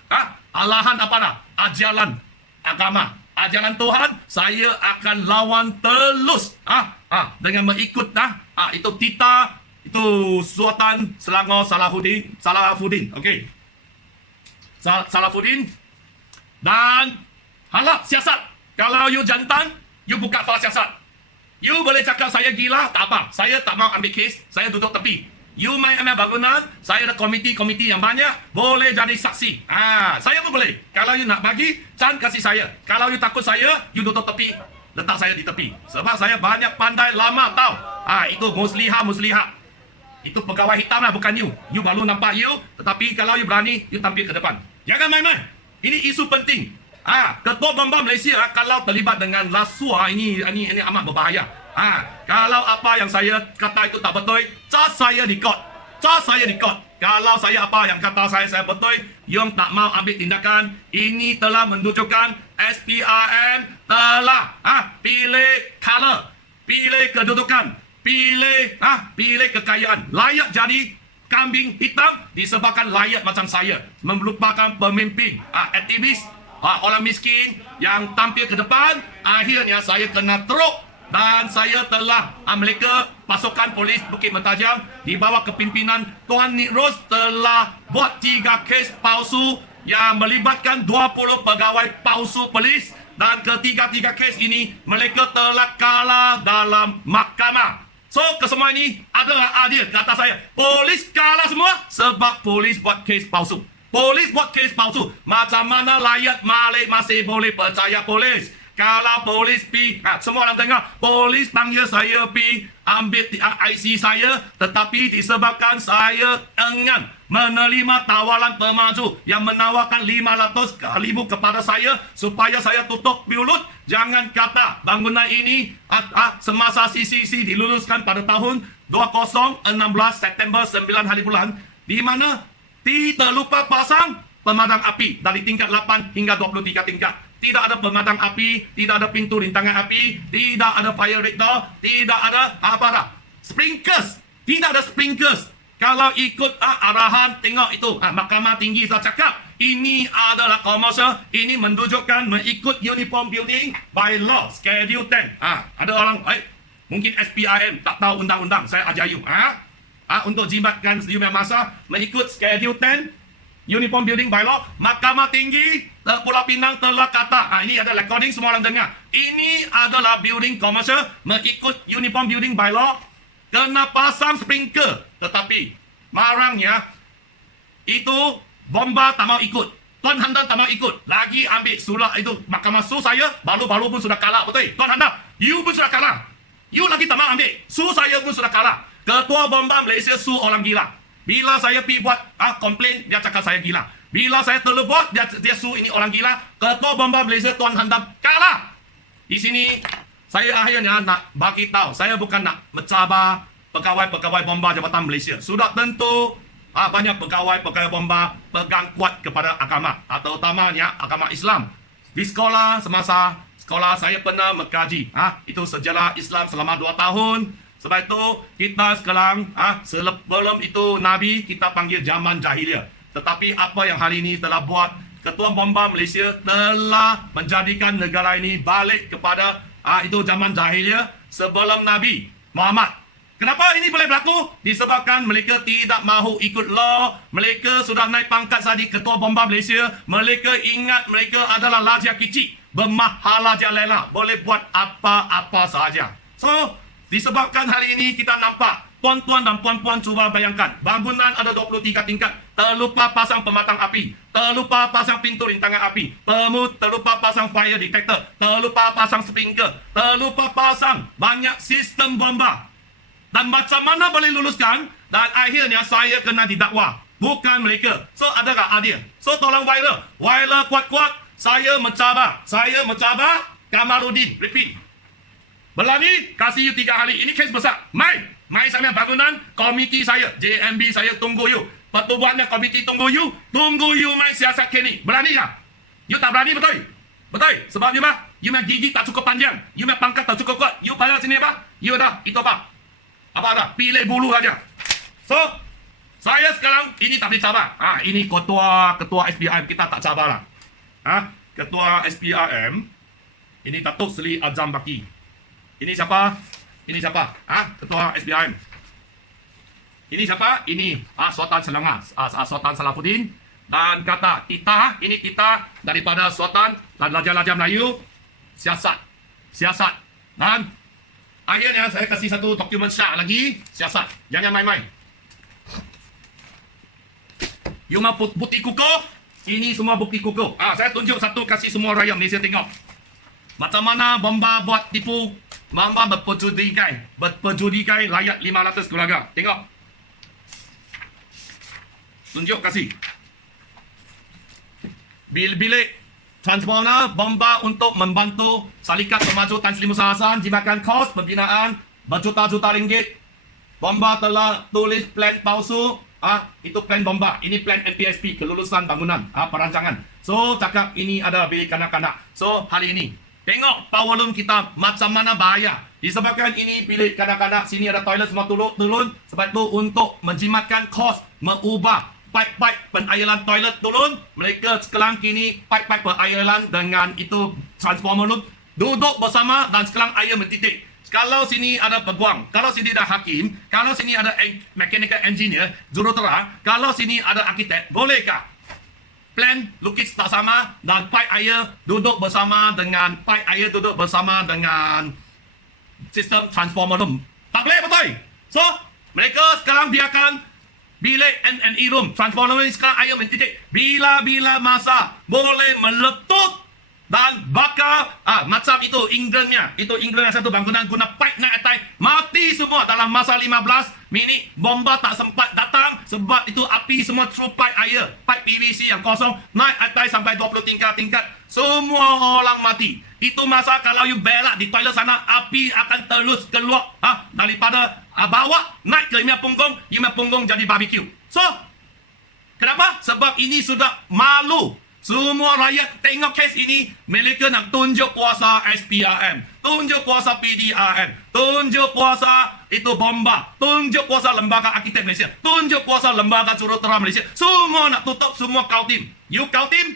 alahan apa dah? Ajaran agama. Ajaran Tuhan, saya akan lawan terus. Dengan mengikut itu Tita, itu Sultan Selangor Salahuddin. Okey. Salahuddin. Dan halap siasat. Kalau you jantan, you buka file siasat. You boleh cakap saya gila, tak apa. Saya tak mau ambil kes, saya duduk tepi. You main ambil bangunan, saya ada komiti yang banyak, boleh jadi saksi. Saya pun boleh. Kalau you nak bagi, jangan kasih saya. Kalau you takut saya, you duduk tepi. Letak saya di tepi. Sebab saya banyak pandai lama tahu. Itu muslihat. Itu pegawai hitam lah, bukan you. You baru nampak you, tetapi kalau you berani, you tampil ke depan. Jangan main-main. Ini isu penting. Ketua Bamba Malaysia kalau terlibat dengan Laswa ini amat berbahaya. Kalau apa yang saya kata itu tak betul, cas saya di court. Kalau saya apa yang kata saya betul, yang tak mau ambil tindakan, ini telah menunjukkan SPRM telah pilih color, pilih kedudukan, pilih kekayaan. Layak jadi kambing hitam disebabkan layak macam saya. Melupakan pemimpin, aktivis, orang miskin yang tampil ke depan. Akhirnya saya kena teruk. Dan saya telah mereka pasukan polis Bukit Mertajam di bawah kepimpinan Tuan Nik Ros telah buat 3 kes palsu yang melibatkan 20 pegawai palsu polis. Dan ketiga-tiga kes ini mereka telah kalah dalam mahkamah. So kesemua ini adalah adil kata saya. Polis kalah semua sebab polis buat kes palsu. Polis buat kes palsu. Macam mana rakyat Malik masih boleh percaya polis? Kalau polis semua orang dengar, polis panggil saya ambil IC saya, tetapi disebabkan saya enggan menerima tawaran pemaju yang menawarkan 500,000 kepada saya supaya saya tutup mulut. Jangan kata bangunan ini semasa CCC diluluskan pada tahun 2016 September 9 hari bulan, di mana tidak lupa pasang pemadam api dari tingkat 8 hingga 23 tingkat. Tidak ada pemadam api, tidak ada pintu rintangan api, tidak ada fire extinguisher, tidak ada apa-apa. Sprinklers Tidak ada sprinklers. Kalau ikut arahan, tengok itu. Mahkamah Tinggi saya cakap, ini adalah komersial. Ini menunjukkan mengikut Uniform Building by Law, Schedule 10. Ada orang, mungkin SPIM tak tahu undang-undang. Saya ajar you. Untuk jimatkan sejumlah masa, mengikut Schedule 10, Uniform Building by Law, Mahkamah Tinggi Pulau Pinang telah kata, ini ada recording, semua orang dengar. Ini adalah building komersial, mengikut Uniform Building by Law, kena pasang sprinkler. Tetapi marangnya itu bomba tak mau ikut, Tuan Handa tak mau ikut. Lagi ambil surat itu mahkamah su saya, baru-baru pun sudah kalah, betul? Tuan Handa, you pun sudah kalah. You lagi tak mau ambil, su saya pun sudah kalah. Ketua bomba Malaysia su orang gila. Bila saya pergi buat komplain, dia cakap saya gila. Bila saya terlepas, dia su ini orang gila. Ketua bomba Malaysia Tuan Handa kalah. Di sini saya akhirnya nak bagi tahu, saya bukan nak mencabar pegawai-pegawai bomba Jabatan Malaysia. Sudah tentu banyak pegawai-pegawai bomba pegang kuat kepada agama, terutamanya agama Islam. Di sekolah, semasa sekolah saya pernah mengkaji itu sejarah Islam selama 2 tahun. Sebab itu kita sekarang sebelum itu Nabi kita panggil zaman jahiliah. Tetapi apa yang hari ini telah buat Ketua Bomba Malaysia telah menjadikan negara ini balik kepada itu zaman jahiliah sebelum Nabi Muhammad. Kenapa ini boleh berlaku? Disebabkan mereka tidak mahu ikut law. Mereka sudah naik pangkat jadi Ketua Bomba Malaysia. Mereka ingat mereka adalah raja kecil, bermaharaja lela, boleh buat apa-apa sahaja. So, disebabkan hari ini kita nampak tuan-tuan dan puan-puan, cuba bayangkan, bangunan ada 23 tingkat, terlupa pasang pematang api, terlupa pasang pintu rintangan api, terlupa pasang fire detector, terlupa pasang sprinkler, terlupa pasang banyak sistem bomba. Dan macam mana boleh luluskan? Dan akhirnya saya kena didakwa, bukan mereka. So, adakah adil? So, tolong viral kuat-kuat. Saya mencabar Kamarudin, repeat. Berani kasih you 3 hari. Ini kes besar. Mai sampai bangunan komiti saya, JMB saya tunggu you. Pertubuhannya komiti tunggu you mai siasat kini. Berani tak? You tak berani, betul? Betul? Sebab you apa? You punya gigi tak cukup panjang. You punya pangkat tak cukup kuat. You pada sini apa? You ada, itu apa? Apa ada? Pilih bulu saja. So, saya sekarang ini tak boleh cabar. Ini ketua SPIM kita tak cabar lah. Ketua SPIM ini Datuk Seri Azam Baki. Ini siapa? Ketua SPIM. Ini siapa? Ini Sultan Selangor, Sultan Salafuddin. Dan kata kita daripada Sultan dan Raja-Raja Melayu, siasat. Dan akhirnya saya kasih satu dokumen syak lagi, siasat. Jangan main-main. You mau bukti kukuh? Ini semua bukti kukuh. Saya tunjuk satu, kasih semua rakyat Malaysia tengok. Macam mana bomba buat tipu, bomba berperjudikan rakyat 500 keluarga. Tengok. Tunjuk kasih. Bilik transformer bomba untuk membantu Syarikat Pemaju Tan Sri Musa Hassan jimatkan kos pembinaan berjuta-juta ringgit. Bomba telah tulis plan palsu. Itu plan bomba. Ini plan NPSP, kelulusan bangunan, perancangan. So, cakap ini ada bilik kanak-kanak. So, hari ini tengok power room kita macam mana bahaya. Disebabkan ini bilik kanak-kanak, sini ada toilet semua turun. Sebab itu untuk menjimatkan kos, mengubah pipe-pipe penairan toilet turun. Mereka sekarang kini pipe-pipe penairan dengan itu transformer room duduk bersama dan sekarang air mentitik. Kalau sini ada peguam, kalau sini ada hakim, kalau sini ada mechanical engineer, jurutera, kalau sini ada arkitek, bolehkah plan lukis tak sama dan pipe air duduk bersama dengan sistem transformer room? Tak boleh, betul? So, mereka sekarang biarkan bilik NNE room, transformer room sekarang air mentitik. Bila-bila masa boleh meletup dan bakar macam itu England yang satu bangunan guna pipe naik atas, mati semua dalam masa 15 minit. Bomba tak sempat datang sebab itu api semua through pipe air, pipe PVC yang kosong naik atas sampai 20 tingkat, semua orang mati. Itu masa kalau you belak di toilet sana, api akan terus keluar daripada bawah naik ke lima punggung jadi barbecue. So, kenapa? Sebab ini sudah malu. Semua rakyat tengok kes ini, mereka nak tunjuk kuasa SPRM, tunjuk kuasa PDRM, tunjuk kuasa itu bomba, tunjuk kuasa lembaga arkitek Malaysia, tunjuk kuasa lembaga jurutera Malaysia. Semua nak tutup semua kau tim. You kau tim,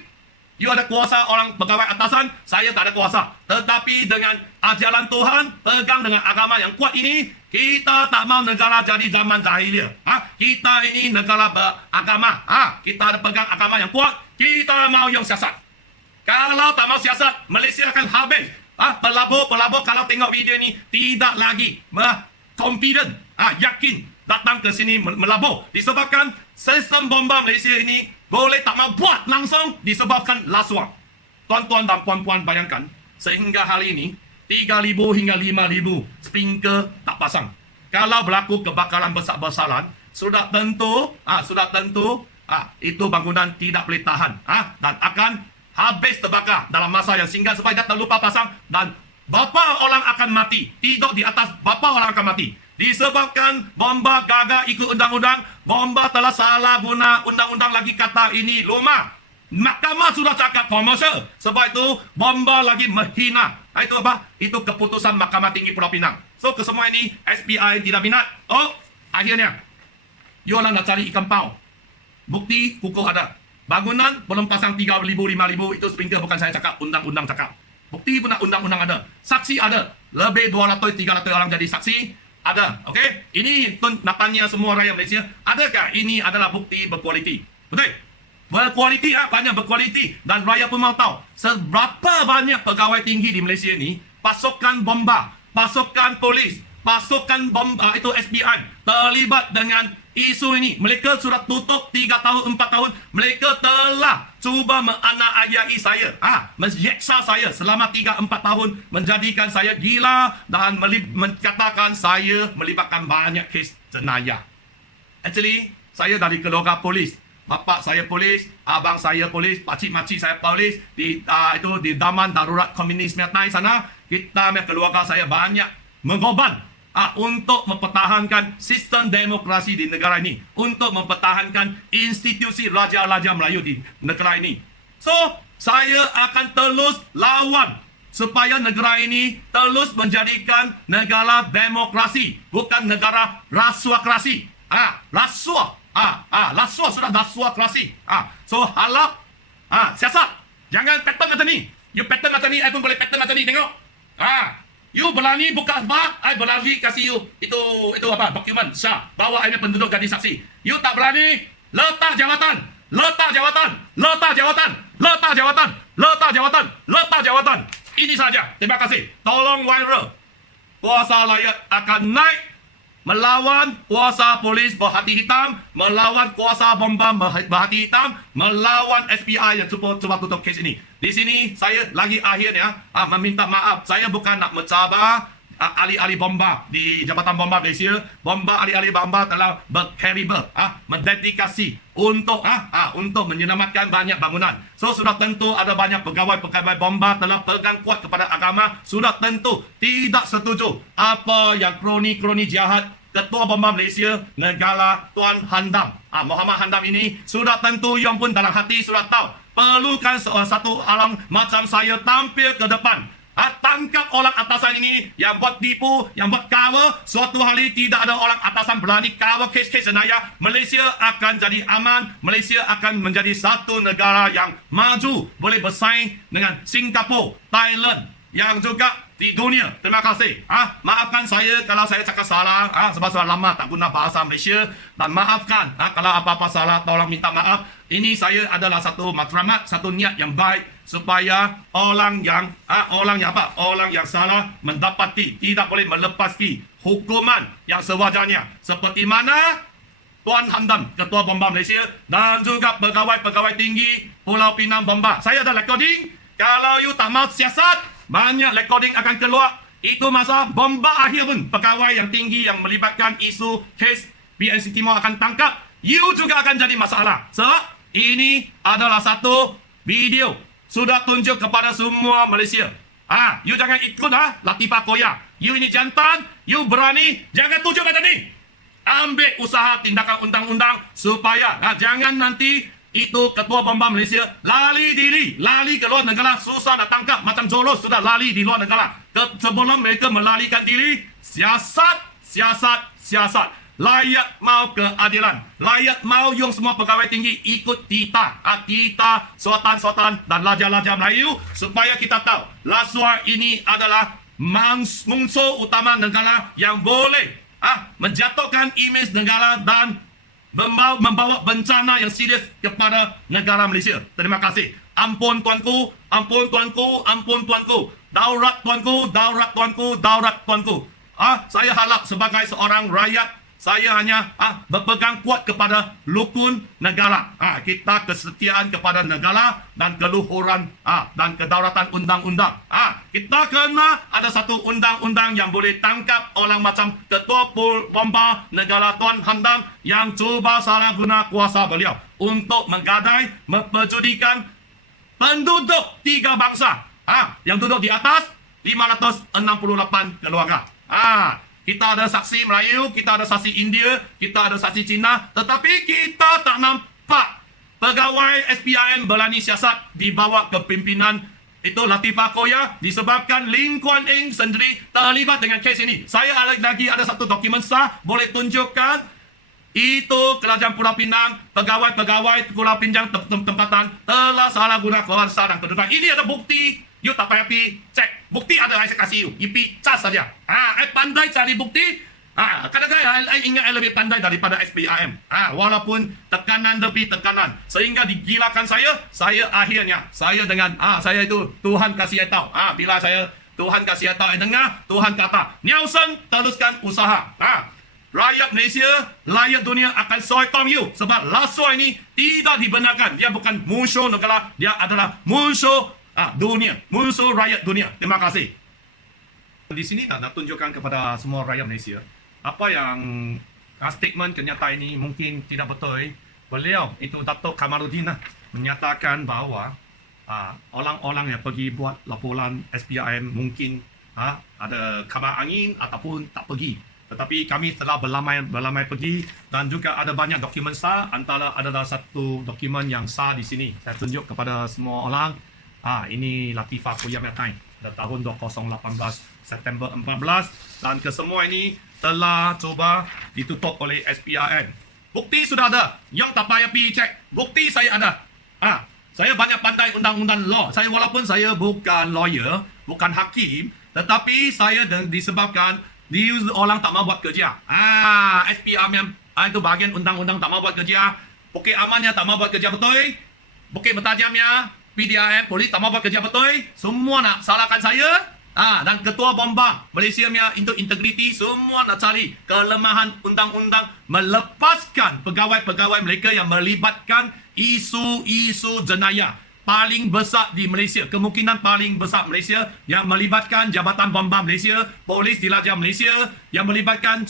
you ada kuasa orang pegawai atasan, saya tak ada kuasa. Tetapi dengan ajaran Tuhan, pegang dengan agama yang kuat ini, kita tak mau negara jadi zaman jahiliah. Kita ini negara beragama. Kita ada pegang agama yang kuat. Kita mau yang siasat. Kalau tak mau siasat, Malaysia akan habis. Pelabur kalau tengok video ni tidak lagi confident, yakin datang ke sini melabur. Disebabkan sistem bomba Malaysia ini boleh tak mau buat langsung disebabkan lasuang. Tuan-tuan dan puan-puan bayangkan, sehingga hari ini 3,000 hingga 5,000 sprinkler tak pasang. Kalau berlaku kebakaran besar-besaran, sudah tentu itu bangunan tidak boleh tahan dan akan habis terbakar dalam masa yang singkat supaya tak lupa pasang, dan berapa orang akan mati, tidur di atas berapa orang akan mati disebabkan bomba gagal ikut undang-undang. Bomba telah salah guna undang-undang, lagi kata ini lumah. Mahkamah sudah cakap komersial, sebab itu bomba lagi menghina. Itu apa? Itu keputusan Mahkamah Tinggi Pulau Pinang. So kesemua ini SPI tidak minat. Akhirnya you orang nak cari ikan pau. Bukti kukuh ada. Bangunan belum pasang 3,000, 5,000, itu sprinkler bukan saya cakap, undang-undang cakap. Bukti pun undang-undang ada. Saksi ada. Lebih 200, 300 orang jadi saksi. Ada. Okey? Ini nak tanya semua rakyat Malaysia, adakah ini adalah bukti berkualiti? Betul? Berkualiti, banyak berkualiti. Dan rakyat pun mahu tahu seberapa banyak pegawai tinggi di Malaysia ni, pasukan bomba, pasukan polis, pasukan bomba itu SPI terlibat dengan isu ini. Mereka sudah tutup 3 tahun, 4 tahun. Mereka telah cuba menganiayai saya, menyeksa saya selama 3-4 tahun, menjadikan saya gila dan menkatakan saya melibatkan banyak kes jenayah. Actually, saya dari keluarga polis. Bapa saya polis, abang saya polis, pakcik-makcik saya polis di Daman Darurat Komunis Metai sana. Kita keluarga saya banyak mengorban untuk mempertahankan sistem demokrasi di negara ini, untuk mempertahankan institusi Raja-Raja Melayu di negara ini. So, saya akan terus lawan supaya negara ini terus menjadikan negara demokrasi, bukan negara rasuakrasi. Rasuah. Rasuah sudah rasuakrasi. So, harap siasat. Jangan pattern macam ni. You pattern macam ni, I pun boleh pattern macam ni. Tengok. You berani buka bar, I berani kasih you itu apa, dokumen sah bawa I penduduk jadi saksi. You tak berani, letak jawatan, letak jawatan, letak jawatan, letak jawatan, letak jawatan, letak jawatan. Ini saja. Terima kasih. Tolong viral. Kuasa rakyat akan naik melawan kuasa polis berhati hitam, melawan kuasa bomba berhati hitam, melawan SPI yang cuba tutup kes ini. Di sini saya lagi akhirnya meminta maaf. Saya bukan nak mencabar ahli-ahli bomba di Jabatan Bomba Malaysia. Bomba ahli-ahli bomba telah berkaliber, mendedikasi untuk menyelamatkan banyak bangunan. So sudah tentu ada banyak pegawai-pegawai bomba telah pegang kuat kepada agama. Sudah tentu tidak setuju apa yang kroni-kroni jahat Ketua Bomba Malaysia negara Tuan Handam, Muhammad Handam ini, sudah tentu yang pun dalam hati sudah tahu perlukan satu orang macam saya tampil ke depan. Tangkap orang atasan ini yang buat tipu, yang buat cover. Suatu hari tidak ada orang atasan berani cover kes-kes jenayah. Malaysia akan jadi aman. Malaysia akan menjadi satu negara yang maju, boleh bersaing dengan Singapura, Thailand, yang juga di dunia. Terima kasih. Maafkan saya kalau saya cakap salah. Sebab sudah lama tak guna bahasa Malaysia. Dan maafkan kalau apa-apa salah, tolong minta maaf. Ini saya adalah satu matlamat, satu niat yang baik supaya orang yang salah mendapati, tidak boleh melepasi hukuman yang sewajarnya. Seperti mana Tuan Handam, Ketua Bomba Malaysia, dan juga pegawai-pegawai tinggi Pulau Pinang Bomba. Saya ada recording. Kalau you tak mau siasat, banyak recording akan keluar. Itu masa bomba akhir pun pegawai yang tinggi yang melibatkan isu kes PNC Timur akan tangkap. You juga akan jadi masalah. Sebab ini adalah satu video sudah tunjuk kepada semua Malaysia. You jangan ikut Latifah Koya. You ini jantan, you berani, jangan tunjuk macam ni. Ambil usaha tindakan undang-undang supaya jangan nanti Itu ketua bomba Malaysia lari diri, lari ke luar negara, susah nak tangkap, macam Jolos sudah lari di luar negara. Sebelum mereka melarikan diri, siasat. Rakyat mau keadilan, rakyat mau yung semua pegawai tinggi ikut kita, sultan-sultan dan raja-raja Melayu, supaya kita tahu Laswa ini adalah musuh utama negara yang boleh menjatuhkan imej negara dan membawa bencana yang serius kepada negara Malaysia. Terima kasih. Ampun tuanku. Daurat tuanku. Saya harap sebagai seorang rakyat, saya hanya berpegang kuat kepada rukun negara. Kita kesetiaan kepada negara dan keluhuran dan kedaulatan undang-undang. Kita kena ada satu undang-undang yang boleh tangkap orang macam ketua bomba negara Tuan Hamdan yang cuba salah guna kuasa beliau untuk menggadai, memperjudikan penduduk 3 bangsa. Yang duduk di atas 568 keluarga. Kita ada saksi Melayu, kita ada saksi India, kita ada saksi Cina, tetapi kita tak nampak pegawai SPRM berani siasat di bawah kepimpinan itu Latifah Koya, disebabkan Lim Kuan Eng sendiri terlibat dengan kes ini. Saya lagi ada satu dokumen sah, boleh tunjukkan itu Kerajaan Pulau Pinang, pegawai Pulau Pinang tempatan telah salah guna kuasa dan kedudukan. Ini ada bukti. You tak payah pergi cek. Bukti ada, saya kasih you. You pergi cas saja. I pandai cari bukti. Kadang-kadang I ingat I lebih pandai daripada SPRM. Walaupun tekanan lebih tekanan. Sehingga digilakan saya akhirnya. Saya dengan, saya itu Tuhan kasih saya tahu. Bila saya Tuhan kasih saya tahu, dengar, Tuhan kata, Nelson teruskan usaha. Rakyat Malaysia, rakyat dunia akan sokong you. Sebab Laswa ini tidak dibenarkan. Dia bukan musuh negara. Dia adalah musuh dunia, musuh rakyat dunia. Terima kasih. Di sini nak tunjukkan kepada semua rakyat Malaysia apa yang statement kenyataan ini mungkin tidak betul. Beliau itu Datuk Kamarudin menyatakan bahawa orang-orang yang pergi buat laporan SPRM mungkin ada kabar angin ataupun tak pergi. Tetapi kami telah berlamai pergi dan juga ada banyak dokumen sah. Antara adalah satu dokumen yang sah di sini. Saya tunjuk kepada semua orang. Ini Latifah Koya Time pada tahun 2018 September 14 dan kesemua ini telah coba ditutup oleh SPRM. Bukti sudah ada. Yang tak payah pergi cek. Bukti saya ada. Saya banyak pandai undang-undang law. Saya walaupun saya bukan lawyer, bukan hakim, tetapi saya disebabkan orang tak mau buat kerja. SPRM itu bahagian undang-undang tak mau buat kerja. Bukit Amannya tak mau buat kerja betul. Bukit Bertajamnya PDRM, polis tak mau buat kerja betul. Semua nak salahkan saya. Dan ketua bomba Malaysia punya untuk integriti, semua nak cari kelemahan undang-undang, melepaskan pegawai-pegawai mereka yang melibatkan isu-isu jenayah paling besar di Malaysia. Kemungkinan paling besar Malaysia yang melibatkan Jabatan Bomba Malaysia, Polis Diraja Malaysia, yang melibatkan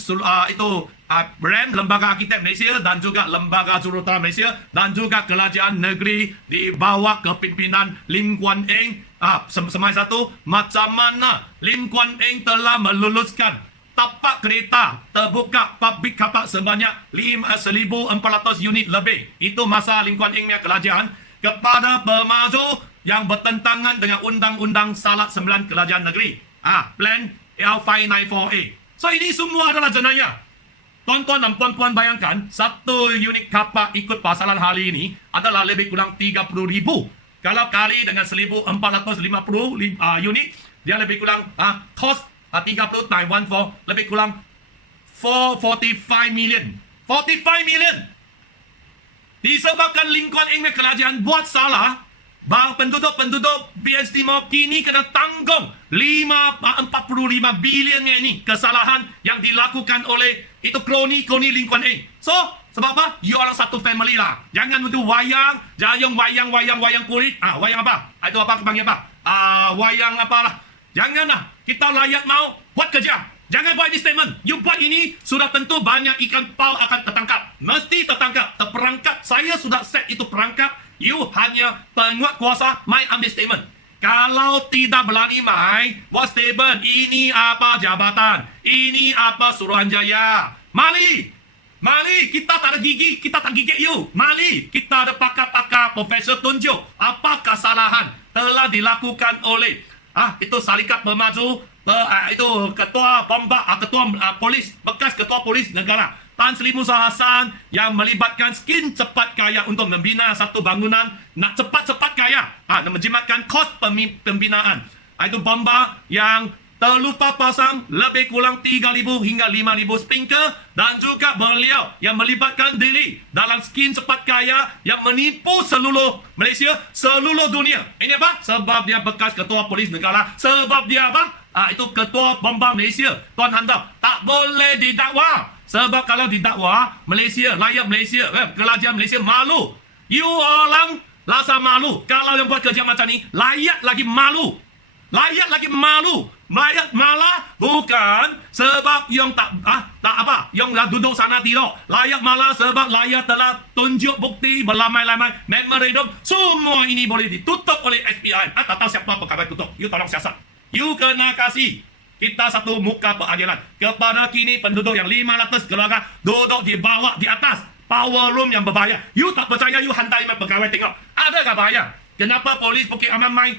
brand Lembaga Arkitek Malaysia dan juga Lembaga Juruterang Malaysia dan juga Kerajaan Negeri di bawah kepimpinan Lim Kuan Eng. Semasa satu, macam mana Lim Kuan Eng telah meluluskan tapak kereta terbuka public car park sebanyak 1,400 unit lebih. Itu masa Lim Kuan Eng punya kerajaan kepada pemaju yang bertentangan dengan Undang-Undang Salat 9 Kerajaan Negeri. Plan L594A. So ini semua adalah jenayah. Tuan-tuan dan puan-puan bayangkan, satu unit kapal ikut pasaran hari ini adalah lebih kurang 30,000. Kalau kali dengan 1,450 unit, dia lebih kurang cost 30 times 14 lebih kurang 45 million. 45 million. Disebabkan Lim Kuan Eng kerajaan buat salah, bahawa penduduk BS Timur kini kena tanggung 45 bilion ini kesalahan yang dilakukan oleh itu kroni Lim Kuan Eng. So, sebab apa? You orang satu family lah. Jangan untuk wayang, jangan wayang kulit. Wayang apa? Itu apa panggil apa? Wayang apalah. Janganlah. Kita rakyat mau buat kerja. Jangan buat ini statement. You buat ini, sudah tentu banyak ikan paus akan tertangkap. Mesti tertangkap. Terperangkap. Saya sudah set itu perangkap. You hanya penguat kuasa, main ambil statement. Kalau tidak berani main, buat statement. Ini apa jabatan? Ini apa Suruhanjaya? Mari. Mari, kita tak ada gigi, kita tak gigit you. Mari, kita ada pakar-pakar profesor tunjuk apa kesalahan telah dilakukan oleh itu Syarikat Pemaju, itu ketua bomba, ketua polis, bekas ketua polis negara Tan Sri Musa Hassan yang melibatkan skim cepat kaya untuk membina satu bangunan nak cepat-cepat kaya, dan menjimatkan kos pembinaan. Itu bomba yang terlupa pasang lebih kurang 3,000 hingga 5,000 sprinkler, dan juga beliau yang melibatkan diri dalam skim cepat kaya yang menipu seluruh Malaysia, seluruh dunia. Ini apa? Sebab dia bekas ketua polis negara. Sebab dia apa? Itu ketua bomba Malaysia. Tuan Handam tak boleh didakwa. Sebab kalau didakwa, Malaysia, rakyat Malaysia, kerajaan Malaysia malu. You orang rasa malu. Kalau yang buat kerja macam ni, rakyat lagi malu. Rakyat lagi malu. Rakyat malah bukan sebab yang tak apa, yang dah duduk sana tidur. Rakyat malah sebab rakyat telah tunjuk bukti berlamai-lamai memorandum. Semua ini boleh ditutup oleh SPIM. Tak tahu siapa pegawai tutup. You tolong siasat. You kena kasih kita satu muka peradilan kepada kini penduduk yang 500 keluarga duduk di bawah, di atas power room yang berbahaya. You tak percaya, you hantar email pegawai tengok. Adakah bahaya? Kenapa polis Bukit Aman main?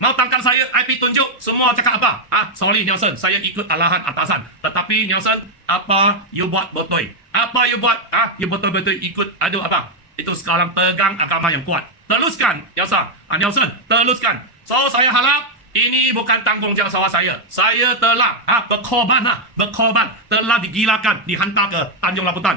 Mau tangkap saya, IP tunjuk, semua cakap apa? Sorry Nelson, saya ikut arahan atasan. Tetapi Nelson, apa you buat betul? Apa you buat? You betul-betul ikut, aduh apa? Itu sekarang pegang agama yang kuat. Teruskan, Nelson. Nelson, teruskan. So, saya harap ini bukan tanggungjawab saya. Saya telah berkorban, telah digilakan, dihantar ke Tanjung Rambutan.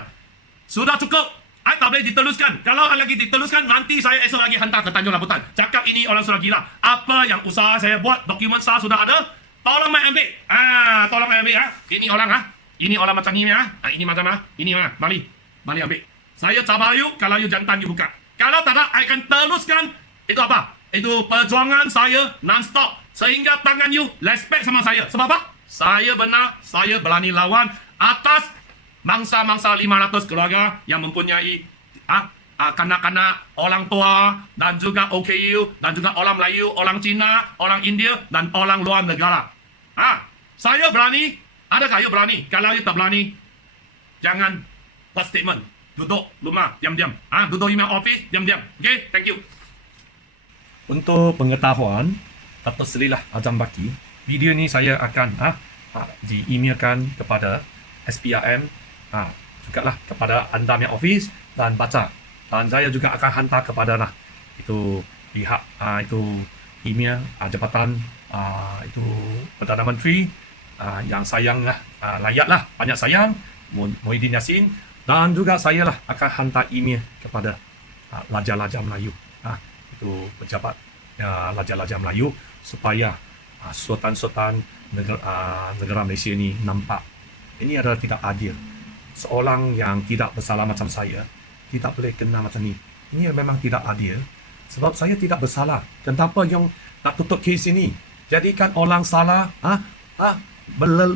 Sudah cukup. Tak boleh diteruskan. Kalau lagi diteruskan, nanti saya esok lagi hantar ke Tanjung Rambutan. Cakap ini orang sudah gila. Apa yang usaha saya buat, dokumen sah sudah ada. Tolong mai ambil. Tolong mai ambil. Ini orang Ini orang macam ni ini macam ini Mari ambil. Saya cabar you, kalau you jantan you buka. Kalau tak ada, I akan teruskan. Itu apa? Itu perjuangan saya non-stop. Sehingga tangan you respect sama saya. Sebab apa? Saya benar, saya berani lawan atas mangsa-mangsa 500 keluarga yang mempunyai kanak-kanak, orang tua, dan juga OKU, dan juga orang Melayu, orang Cina, orang India, dan orang luar negara. Saya berani. Adakah you berani? Kalau you tak berani, jangan buat statement. Duduk rumah, diam-diam. Duduk email office, diam-diam. Okay, thank you. Untuk pengetahuan, Dato' Sri Azam Baki, video ni saya akan di-emailkan kepada SPIM, juga kepada anda punya office dan baca. Dan saya juga akan hantar kepada itu pihak itu email Jabatan itu Perdana Menteri yang sayang rakyat banyak sayang, Muhyiddin Yassin, dan juga saya akan hantar email kepada Raja-Raja Melayu, itu pejabat Raja-Raja Melayu, supaya sultan-sultan negara Malaysia ini nampak ini adalah tidak adil. Seorang yang tidak bersalah macam saya tidak boleh kena macam ni. Ini memang tidak adil. Sebab saya tidak bersalah. Kenapa yang nak tutup kes ini? Jadikan orang salah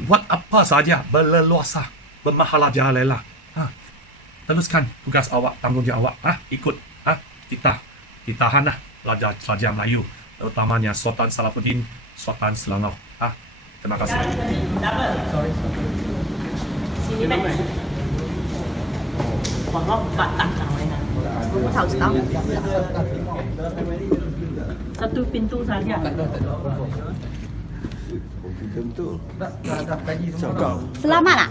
buat apa saja, berleluasa, bermahala jalela. Teruskan tugas awak, tanggungjawab awak. Ikut kita ditahan Raja Melayu, terutamanya Sultan Salahuddin, Sultan Selangor. Terima kasih. Satu pintu saja. Selamat lah.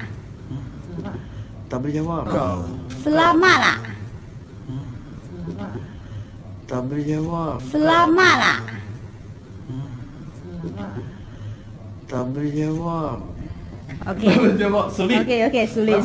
Tak boleh jawab. Selamat lah. Tak boleh jawab. Selamat lah. Tak boleh jawab. Okey. Okey, sulit.